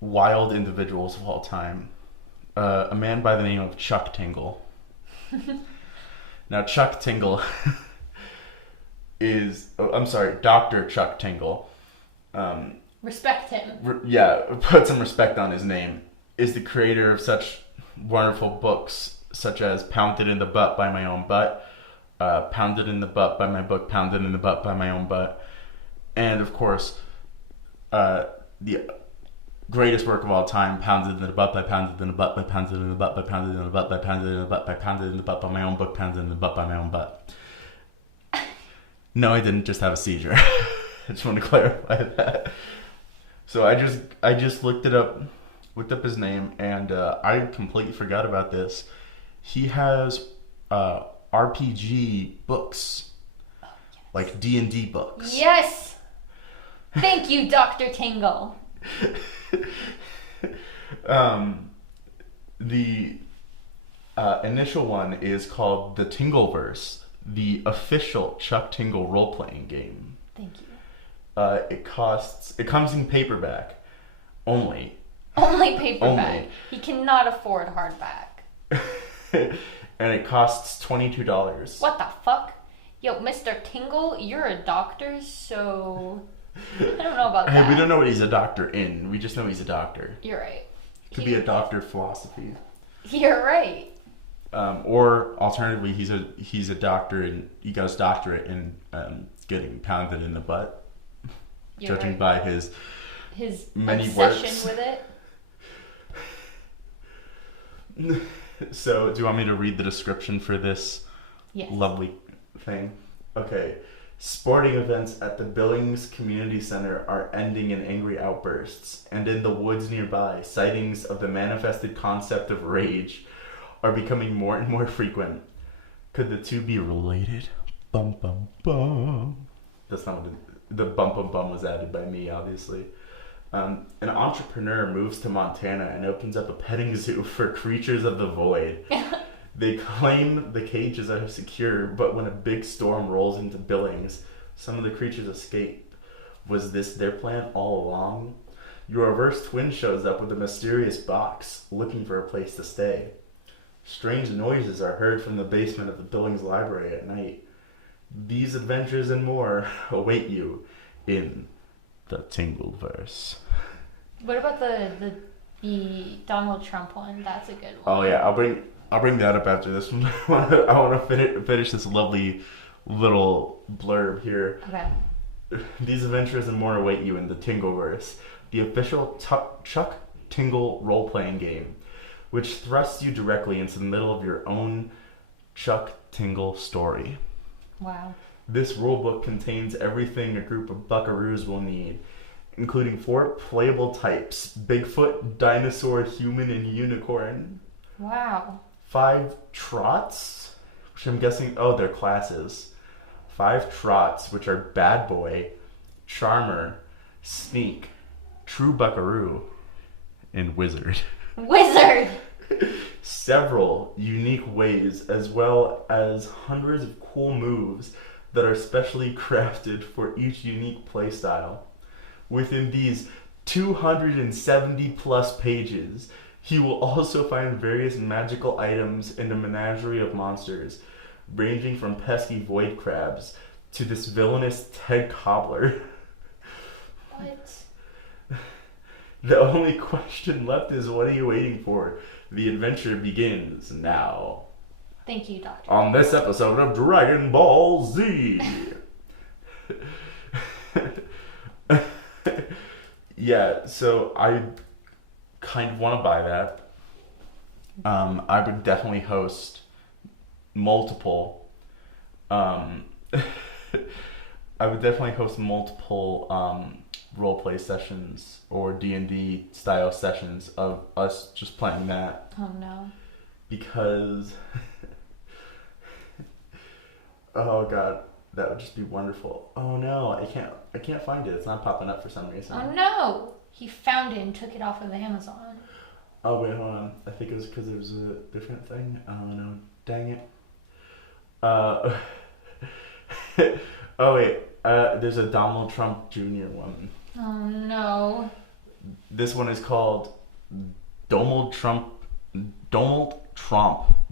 wild individuals of all time, a man by the name of Chuck Tingle. Now, Chuck Tingle Dr. Chuck Tingle. Respect him. Put some respect on his name. Is the creator of such wonderful books such as Pounded in the Butt by My Own Butt, Pounded in the Butt by My Book, Pounded in the Butt by My Own Butt, and of course, the greatest work of all time, Pounded in the Butt by Pounded in the Butt by Pounded in the Butt by Pounded in the Butt by Pounded in the Butt by Pounded in the Butt by My Own Book, Pounded in the Butt by My Own Butt. No, I didn't just have a seizure. I just want to clarify that. So I just looked up his name, and I completely forgot about this. He has RPG books, like D&D books. Yes. Thank you, Dr. Tingle. The initial one is called The Tingleverse, the official Chuck Tingle role-playing game. Thank you. It comes in paperback only. Only paperback. He cannot afford hardback. And it costs $22. What the fuck? Yo, Mr. Tingle, you're a doctor, so I don't know about that. Hey, we don't know what he's a doctor in. We just know he's a doctor. You're right. Could be a doctor of philosophy. You're right. Or alternatively, he's a doctor and he got his doctorate in getting pounded in the butt. You're judging right. by his many obsession works with it. So, do you want me to read the description for this lovely thing? Okay. Sporting events at the Billings Community Center are ending in angry outbursts, and in the woods nearby, sightings of the manifested concept of rage are becoming more and more frequent. Could the two be related? Bum bum bum. That's not what the bum bum bum was added by me, obviously. An entrepreneur moves to Montana and opens up a petting zoo for creatures of the void. They claim the cages are secure, but when a big storm rolls into Billings, some of the creatures escape. Was this their plan all along? Your reverse twin shows up with a mysterious box, looking for a place to stay. Strange noises are heard from the basement of the Billings Library at night. These adventures and more await you in the Tingleverse. What about the Donald Trump one? That's a good one. Oh yeah, I'll bring that up after this one. I want to finish this lovely little blurb here. Okay. These adventures and more await you in the Tingleverse, the official Chuck Tingle role-playing game, which thrusts you directly into the middle of your own Chuck Tingle story. Wow. This rulebook contains everything a group of buckaroos will need, including 4 playable types: Bigfoot, dinosaur, human, and unicorn. Wow. 5 trots, which I'm guessing, they're classes. 5 trots, which are bad boy, charmer, sneak, true buckaroo, and wizard. Wizard! Several unique ways, as well as hundreds of cool moves that are specially crafted for each unique playstyle. Within these 270 plus pages, you will also find various magical items in a menagerie of monsters, ranging from pesky void crabs to this villainous Ted Cobbler. What? The only question left is, what are you waiting for? The adventure begins now. Thank you, Doctor. On this episode of Dragon Ball Z. Yeah, so I kind of want to buy that. I would definitely host multiple. Um, I would definitely host multiple role play sessions or D&D style sessions of us just playing that Oh no. because oh god, that would just be wonderful. Oh no, I can't find it. It's not popping up for some reason. Oh no! He found it and took it off of Amazon. Oh wait, hold on. I think it was because there was a different thing. Oh no, dang it. Uh, oh wait, there's a Donald Trump Jr. one. Oh no. This one is called Donald Trump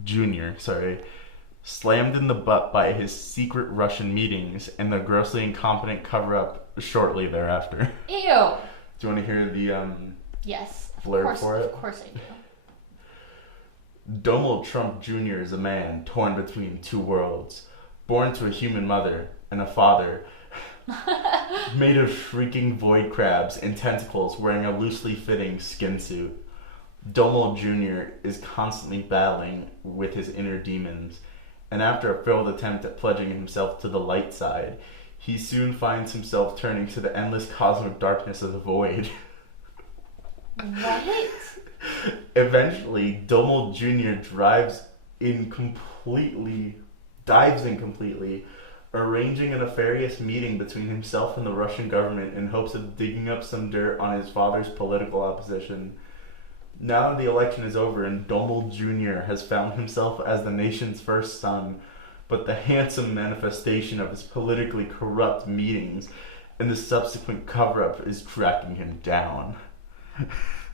Jr. Sorry, slammed in the butt by his secret Russian meetings and the grossly incompetent cover-up shortly thereafter. Ew. Do you want to hear the Yes. blurb for it? Of course I do. Donald Trump Jr. is a man torn between two worlds, born to a human mother and a father, made of shrieking void crabs and tentacles, wearing a loosely fitting skin suit. Donald Jr. is constantly battling with his inner demons, and after a failed attempt at pledging himself to the light side, he soon finds himself turning to the endless cosmic darkness of the void. What? Eventually, Donald Jr. dives in completely, arranging a nefarious meeting between himself and the Russian government in hopes of digging up some dirt on his father's political opposition. Now that the election is over and Donald Jr. has found himself as the nation's first son, but the handsome manifestation of his politically corrupt meetings and the subsequent cover-up is tracking him down.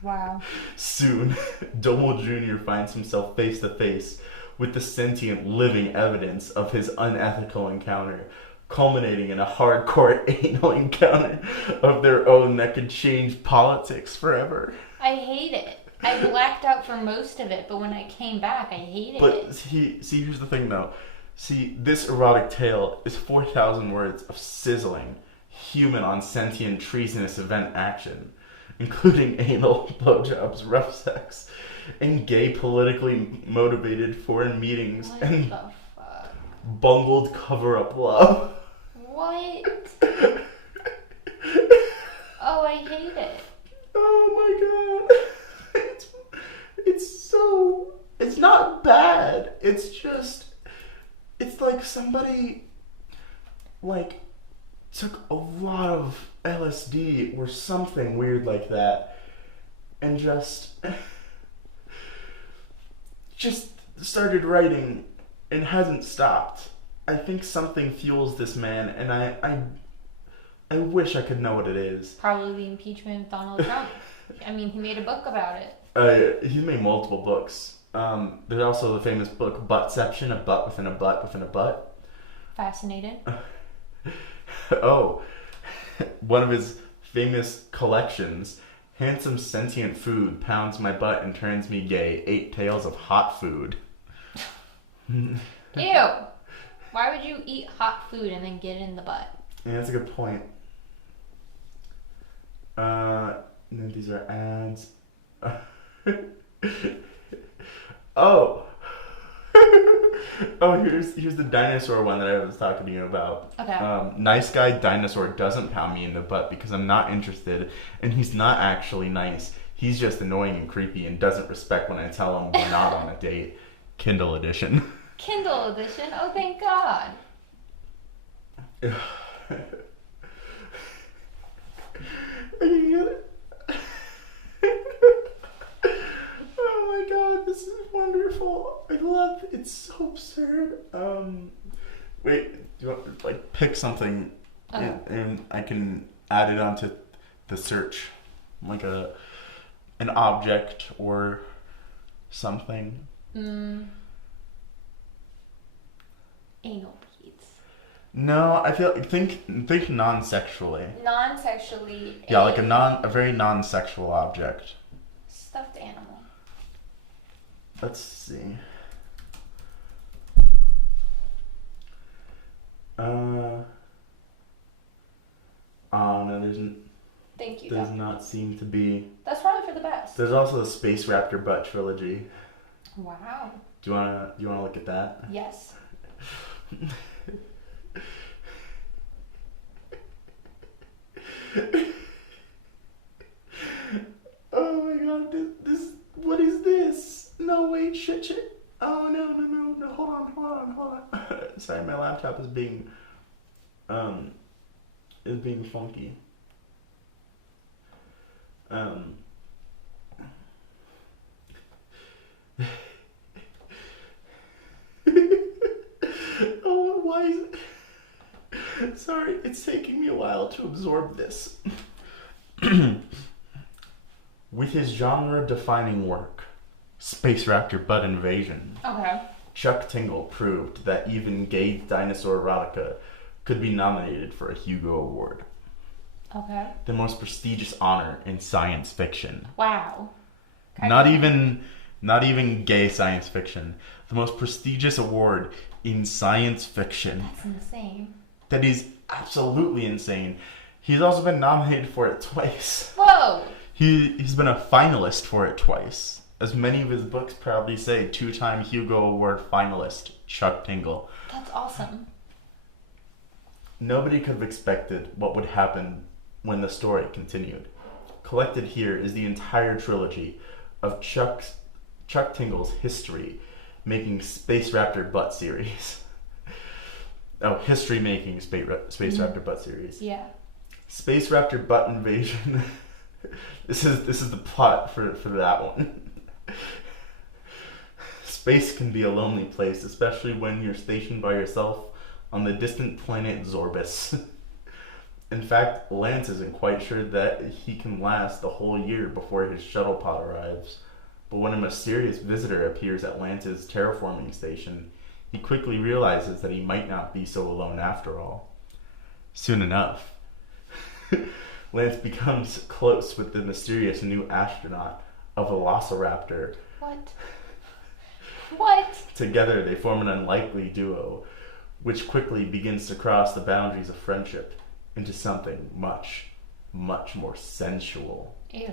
Wow. Soon, Donald Jr. finds himself face to face with the sentient living evidence of his unethical encounter, culminating in a hardcore anal encounter of their own that could change politics forever. I hate it. I blacked out for most of it, but when I came back, I hated But it. see, here's the thing though. See, this erotic tale is 4,000 words of sizzling, human on sentient treasonous event action, including anal, blowjobs, rough sex, and gay politically motivated foreign meetings What and the fuck? bungled cover-up love. What? Oh, I hate it. Oh my god. It's not bad. It's just, it's like somebody, like, took a lot of LSD or something weird like that and just started writing and hasn't stopped. I think something fuels this man, and I wish I could know what it is. Probably the impeachment of Donald Trump. I mean, he made a book about it. He's made multiple books. There's also the famous book Buttception, a butt within a butt within a butt. Fascinated. Oh, one of his famous collections, Handsome Sentient Food Pounds My Butt and Turns Me Gay, 8 Tales of Hot Food. Ew. Why would you eat hot food and then get in the butt? Yeah, that's a good point. And these are ads. Oh. Oh, here's the dinosaur one that I was talking to you about. Okay. Nice guy dinosaur doesn't pound me in the butt because I'm not interested, and he's not actually nice. He's just annoying and creepy and doesn't respect when I tell him we're not on a date. Kindle edition. Kindle edition? Oh, thank God. I can get it. Oh my god, this is wonderful. I love it. It's so absurd. Wait, do you want to like pick something and I can add it onto the search, like an object or something. Anal beads. No, I feel think non-sexually. Non-sexually. Yeah, like a very non-sexual object. Stuffed animal. Let's see. Oh no, Thank you. does not seem to be. That's probably for the best. There's also the Space Raptor Butt trilogy. Wow. Do you wanna look at that? Yes. Oh my god, this what is this? No, wait, shit. Oh no, hold on. Sorry, my laptop is being funky. Oh, why is it? Sorry, it's taking me a while to absorb this. With his genre-defining work, Space Raptor Butt Invasion, Okay. Chuck Tingle proved that even gay dinosaur erotica could be nominated for a Hugo Award. Okay. The most prestigious honor in science fiction. Wow. Not even gay science fiction. The most prestigious award in science fiction. That's insane. That is absolutely insane. He's also been nominated for it twice. Whoa! He's been a finalist for it twice. As many of his books proudly say, 2-time Hugo Award finalist Chuck Tingle. That's awesome. Nobody could have expected what would happen when the story continued. Collected here is the entire trilogy of Chuck Tingle's history making Space Raptor Butt series. History making Space Raptor Butt series. Yeah. Space Raptor Butt Invasion. This is the plot for that one. Space can be a lonely place, especially when you're stationed by yourself on the distant planet Zorbus. In fact, Lance isn't quite sure that he can last the whole year before his shuttle pod arrives. But when a mysterious visitor appears at Lance's terraforming station, he quickly realizes that he might not be so alone after all. Soon enough, Lance becomes close with the mysterious new astronaut, a velociraptor. What? Together they form an unlikely duo, which quickly begins to cross the boundaries of friendship into something much, much more sensual. Ew.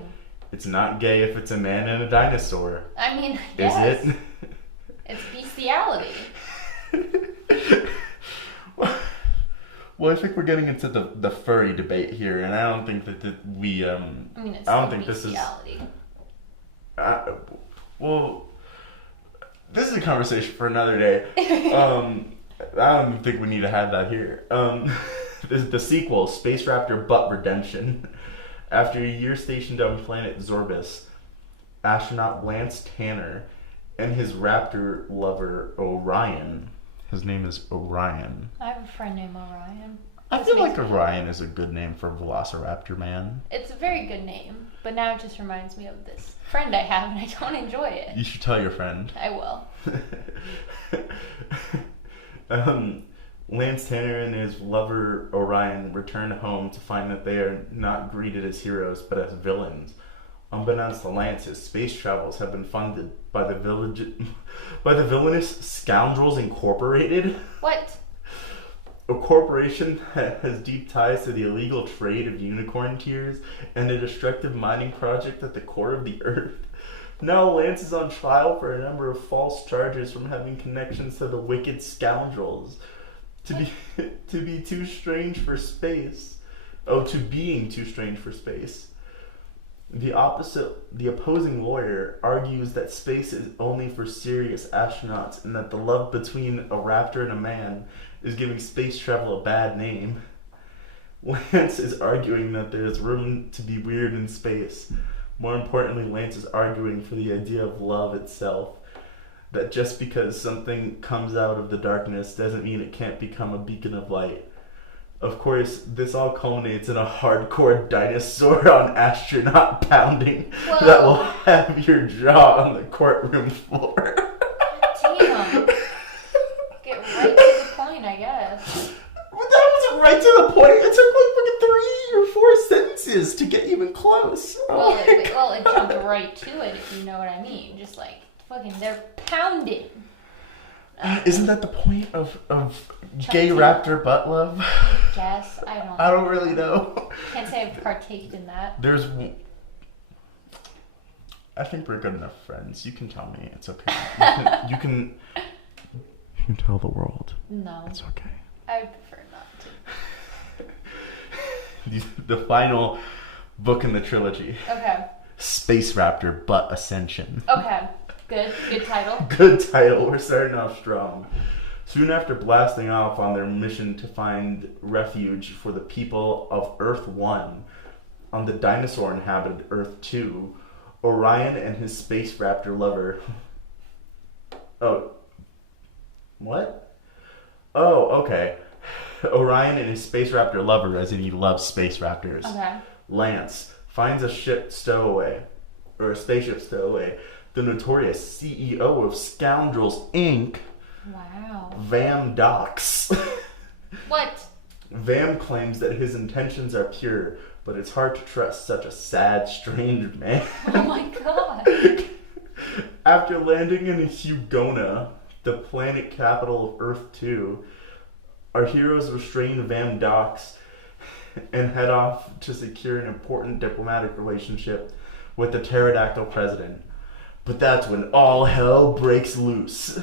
It's not gay if it's a man and a dinosaur. I mean, yes. Is it? It's bestiality. Well, I think we're getting into the furry debate here, and I don't think that we I mean, it's I don't think bestiality. Well, this is a conversation for another day. I don't think we need to have that here. The sequel, Space Raptor Butt Redemption. After a year stationed on planet Zorbus, astronaut Lance Tanner and his raptor lover Orion. His name is Orion. I have a friend named Orion. I feel like Orion is a good name for Velociraptor Man. It's a very good name, but now it just reminds me of this friend I have, and I don't enjoy it. You should tell your friend. I will. Lance Tanner and his lover Orion return home to find that they are not greeted as heroes, but as villains. Unbeknownst to Lance, his space travels have been funded by the villainous Scoundrels Incorporated. What? A corporation that has deep ties to the illegal trade of unicorn tears and a destructive mining project at the core of the earth. Now Lance is on trial for a number of false charges from having connections to the wicked Scoundrels. To being too strange for space. The opposing lawyer argues that space is only for serious astronauts and that the love between a raptor and a man is giving space travel a bad name. Lance is arguing that there is room to be weird in space. More importantly, Lance is arguing for the idea of love itself. That just because something comes out of the darkness doesn't mean it can't become a beacon of light. Of course, this all culminates in a hardcore dinosaur on astronaut pounding. Whoa. That will have your jaw on the courtroom floor. Damn. Get right to the point, I guess. Well, that wasn't right to the point. It took like fucking 3 or 4 sentences to get even close. Well, it jumped right to it, if you know what I mean. Just like, fucking, they're pounding. Isn't that the point of Chuck gay T. raptor butt love? Guess I don't. I don't really know. Can't say I've partaked in that. I think we're good enough friends. You can tell me. It's okay. You can tell the world. No. It's okay. I would prefer not to. The final book in the trilogy. Okay. Space Raptor Butt Ascension. Okay. Good title. Good title. We're starting off strong. Soon after blasting off on their mission to find refuge for the people of Earth 1 on the dinosaur-inhabited Earth 2, Orion and his Space Raptor lover... Oh. What? Oh, okay. Orion and his Space Raptor lover, as in he loves Space Raptors. Okay. Lance finds a spaceship stowaway. The notorious CEO of Scoundrels, Inc., Wow. Vam Dox. What? Vam claims that his intentions are pure, but it's hard to trust such a sad, strange man. Oh my god. After landing in Hugona, the planet capital of Earth 2, our heroes restrain Vam Dox and head off to secure an important diplomatic relationship with the pterodactyl president. But that's when all hell breaks loose.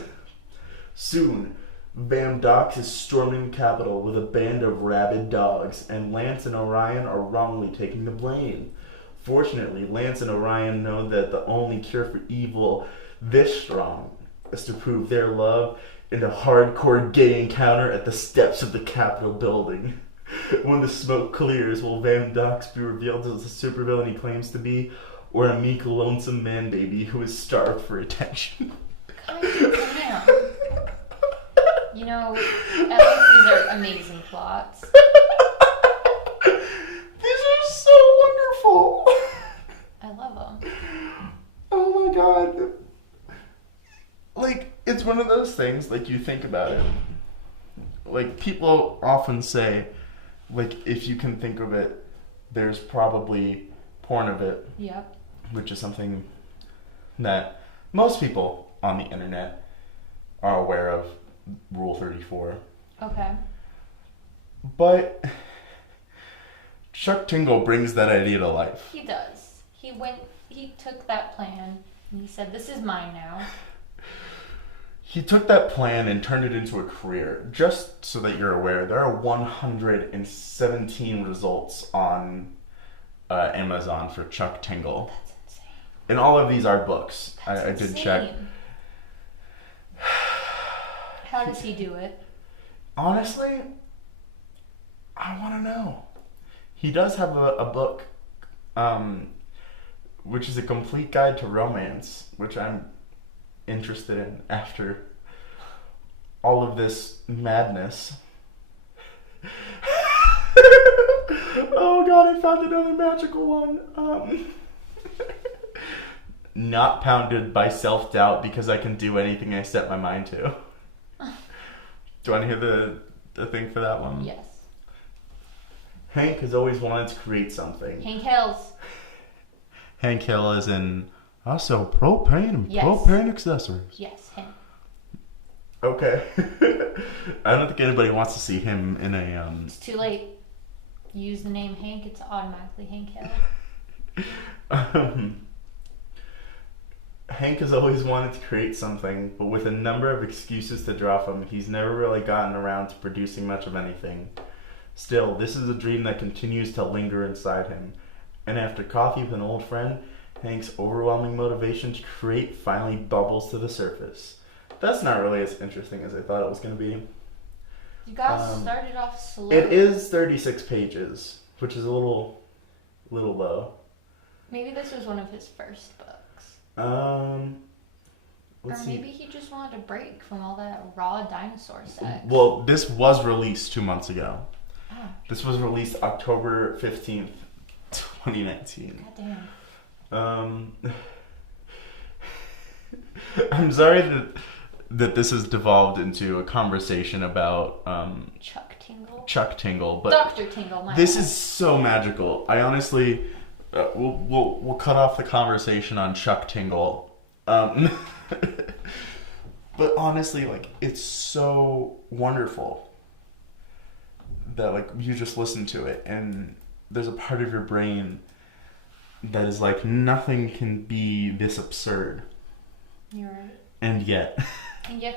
Soon, Vam Dox is storming the capital with a band of rabid dogs, and Lance and Orion are wrongly taking the blame. Fortunately, Lance and Orion know that the only cure for evil this strong is to prove their love in a hardcore gay encounter at the steps of the Capitol building. When the smoke clears, will Vam Dox be revealed as the supervillain he claims to be, or a meek, lonesome man-baby who is starved for attention? God damn. You know, at least these are amazing plots. These are so wonderful. I love them. Oh my god. Like, it's one of those things, like, you think about it. Like, people often say, like, if you can think of it, there's probably porn of it. Yep. Which is something that most people on the internet are aware of, Rule 34. Okay. But Chuck Tingle brings that idea to life. He does. He took that plan and he said, this is mine now. He took that plan and turned it into a career. Just so that you're aware, there are 117 results on Amazon for Chuck Tingle. That's insane. And all of these are books. I did insane. check. How does he do it? Honestly, I want to know. He does have a book, which is a complete guide to romance, which I'm interested in after all of this madness. Oh god, I found another magical one. Not pounded by self-doubt because I can do anything I set my mind to. Do you want to hear the thing for that one? Yes. Hank has always wanted to create something. Hank Hills. Hank Hill is in also propane and Yes. propane accessories. Yes, him. Okay. I don't think anybody wants to see him in a It's too late. Use the name Hank, it's automatically Hank Hill. Hank has always wanted to create something, but with a number of excuses to draw from, he's never really gotten around to producing much of anything. Still, this is a dream that continues to linger inside him. And after coffee with an old friend, Hank's overwhelming motivation to create finally bubbles to the surface. That's not really as interesting as I thought it was going to be. You guys started off slow. It is 36 pages, which is a little low. Maybe this was one of his first books. Let's or see. maybe he just wanted a break from all that raw dinosaur sex. Well, this was released 2 months ago. Oh. This was released October 15th, 2019. God damn. I'm sorry that this has devolved into a conversation about Chuck Tingle, but Dr. Tingle. This is so magical. I honestly, we'll cut off the conversation on Chuck Tingle, But honestly, like, it's so wonderful that, like, you just listen to it and there's a part of your brain that is like, nothing can be this absurd. You're right. And yet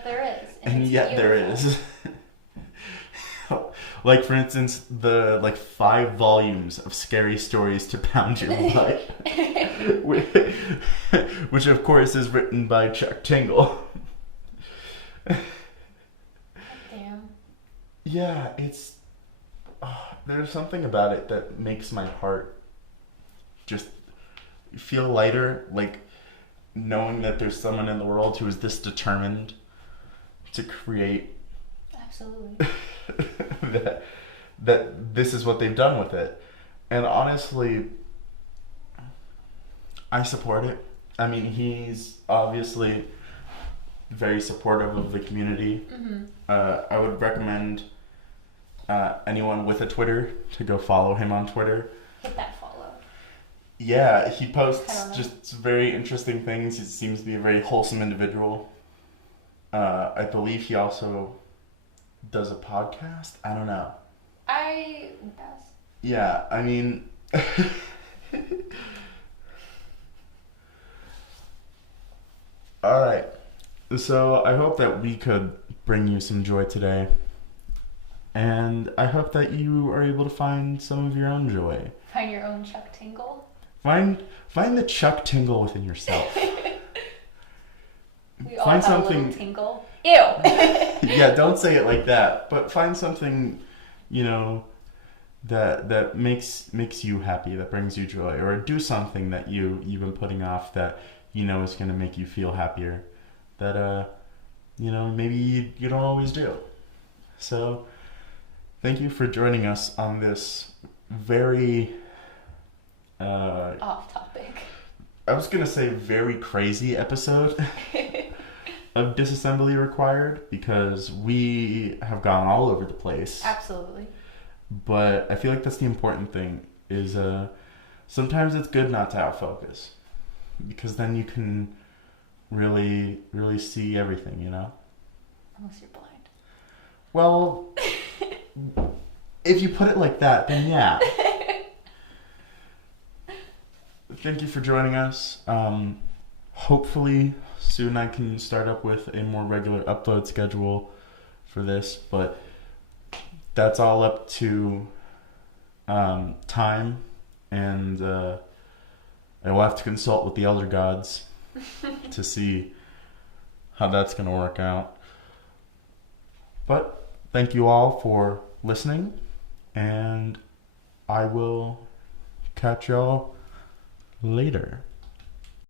There is. And it's yet beautiful. there is. Like, for instance, the, like, 5 volumes of scary stories to pound your butt. Which, of course, is written by Chuck Tingle. Damn. Yeah, it's... there's something about it that makes my heart just feel lighter, like, knowing that there's someone in the world who is this determined to create Absolutely. that this is what they've done with it. And honestly, I support it. I mean, he's obviously very supportive of the community. Mm-hmm. I would recommend anyone with a Twitter to go follow him on Twitter. Hit that follow. Yeah, he posts just very interesting things. He seems to be a very wholesome individual. I believe he also does a podcast. I don't know. Yes. Yeah, I mean... Alright. So I hope that we could bring you some joy today. And I hope that you are able to find some of your own joy. Find your own Chuck Tingle. Find the Chuck Tingle within yourself. We all Find have something... a little tingle. Ew! Yeah, don't say it like that. But find something, you know, that makes you happy, that brings you joy. Or do something that you've been putting off that you know is going to make you feel happier. That, you know, maybe you don't always do. So, thank you for joining us on this very... off topic. I was going to say very crazy episode of Disassembly Required, because we have gone all over the place. Absolutely. But I feel like that's the important thing, is sometimes it's good not to have focus, because then you can really, really see everything, you know? Unless you're blind. Well, if you put it like that, then yeah. Thank you for joining us. Hopefully soon I can start up with a more regular upload schedule for this, but that's all up to time, and I will have to consult with the elder gods to see how that's going to work out. But thank you all for listening, and I will catch y'all later.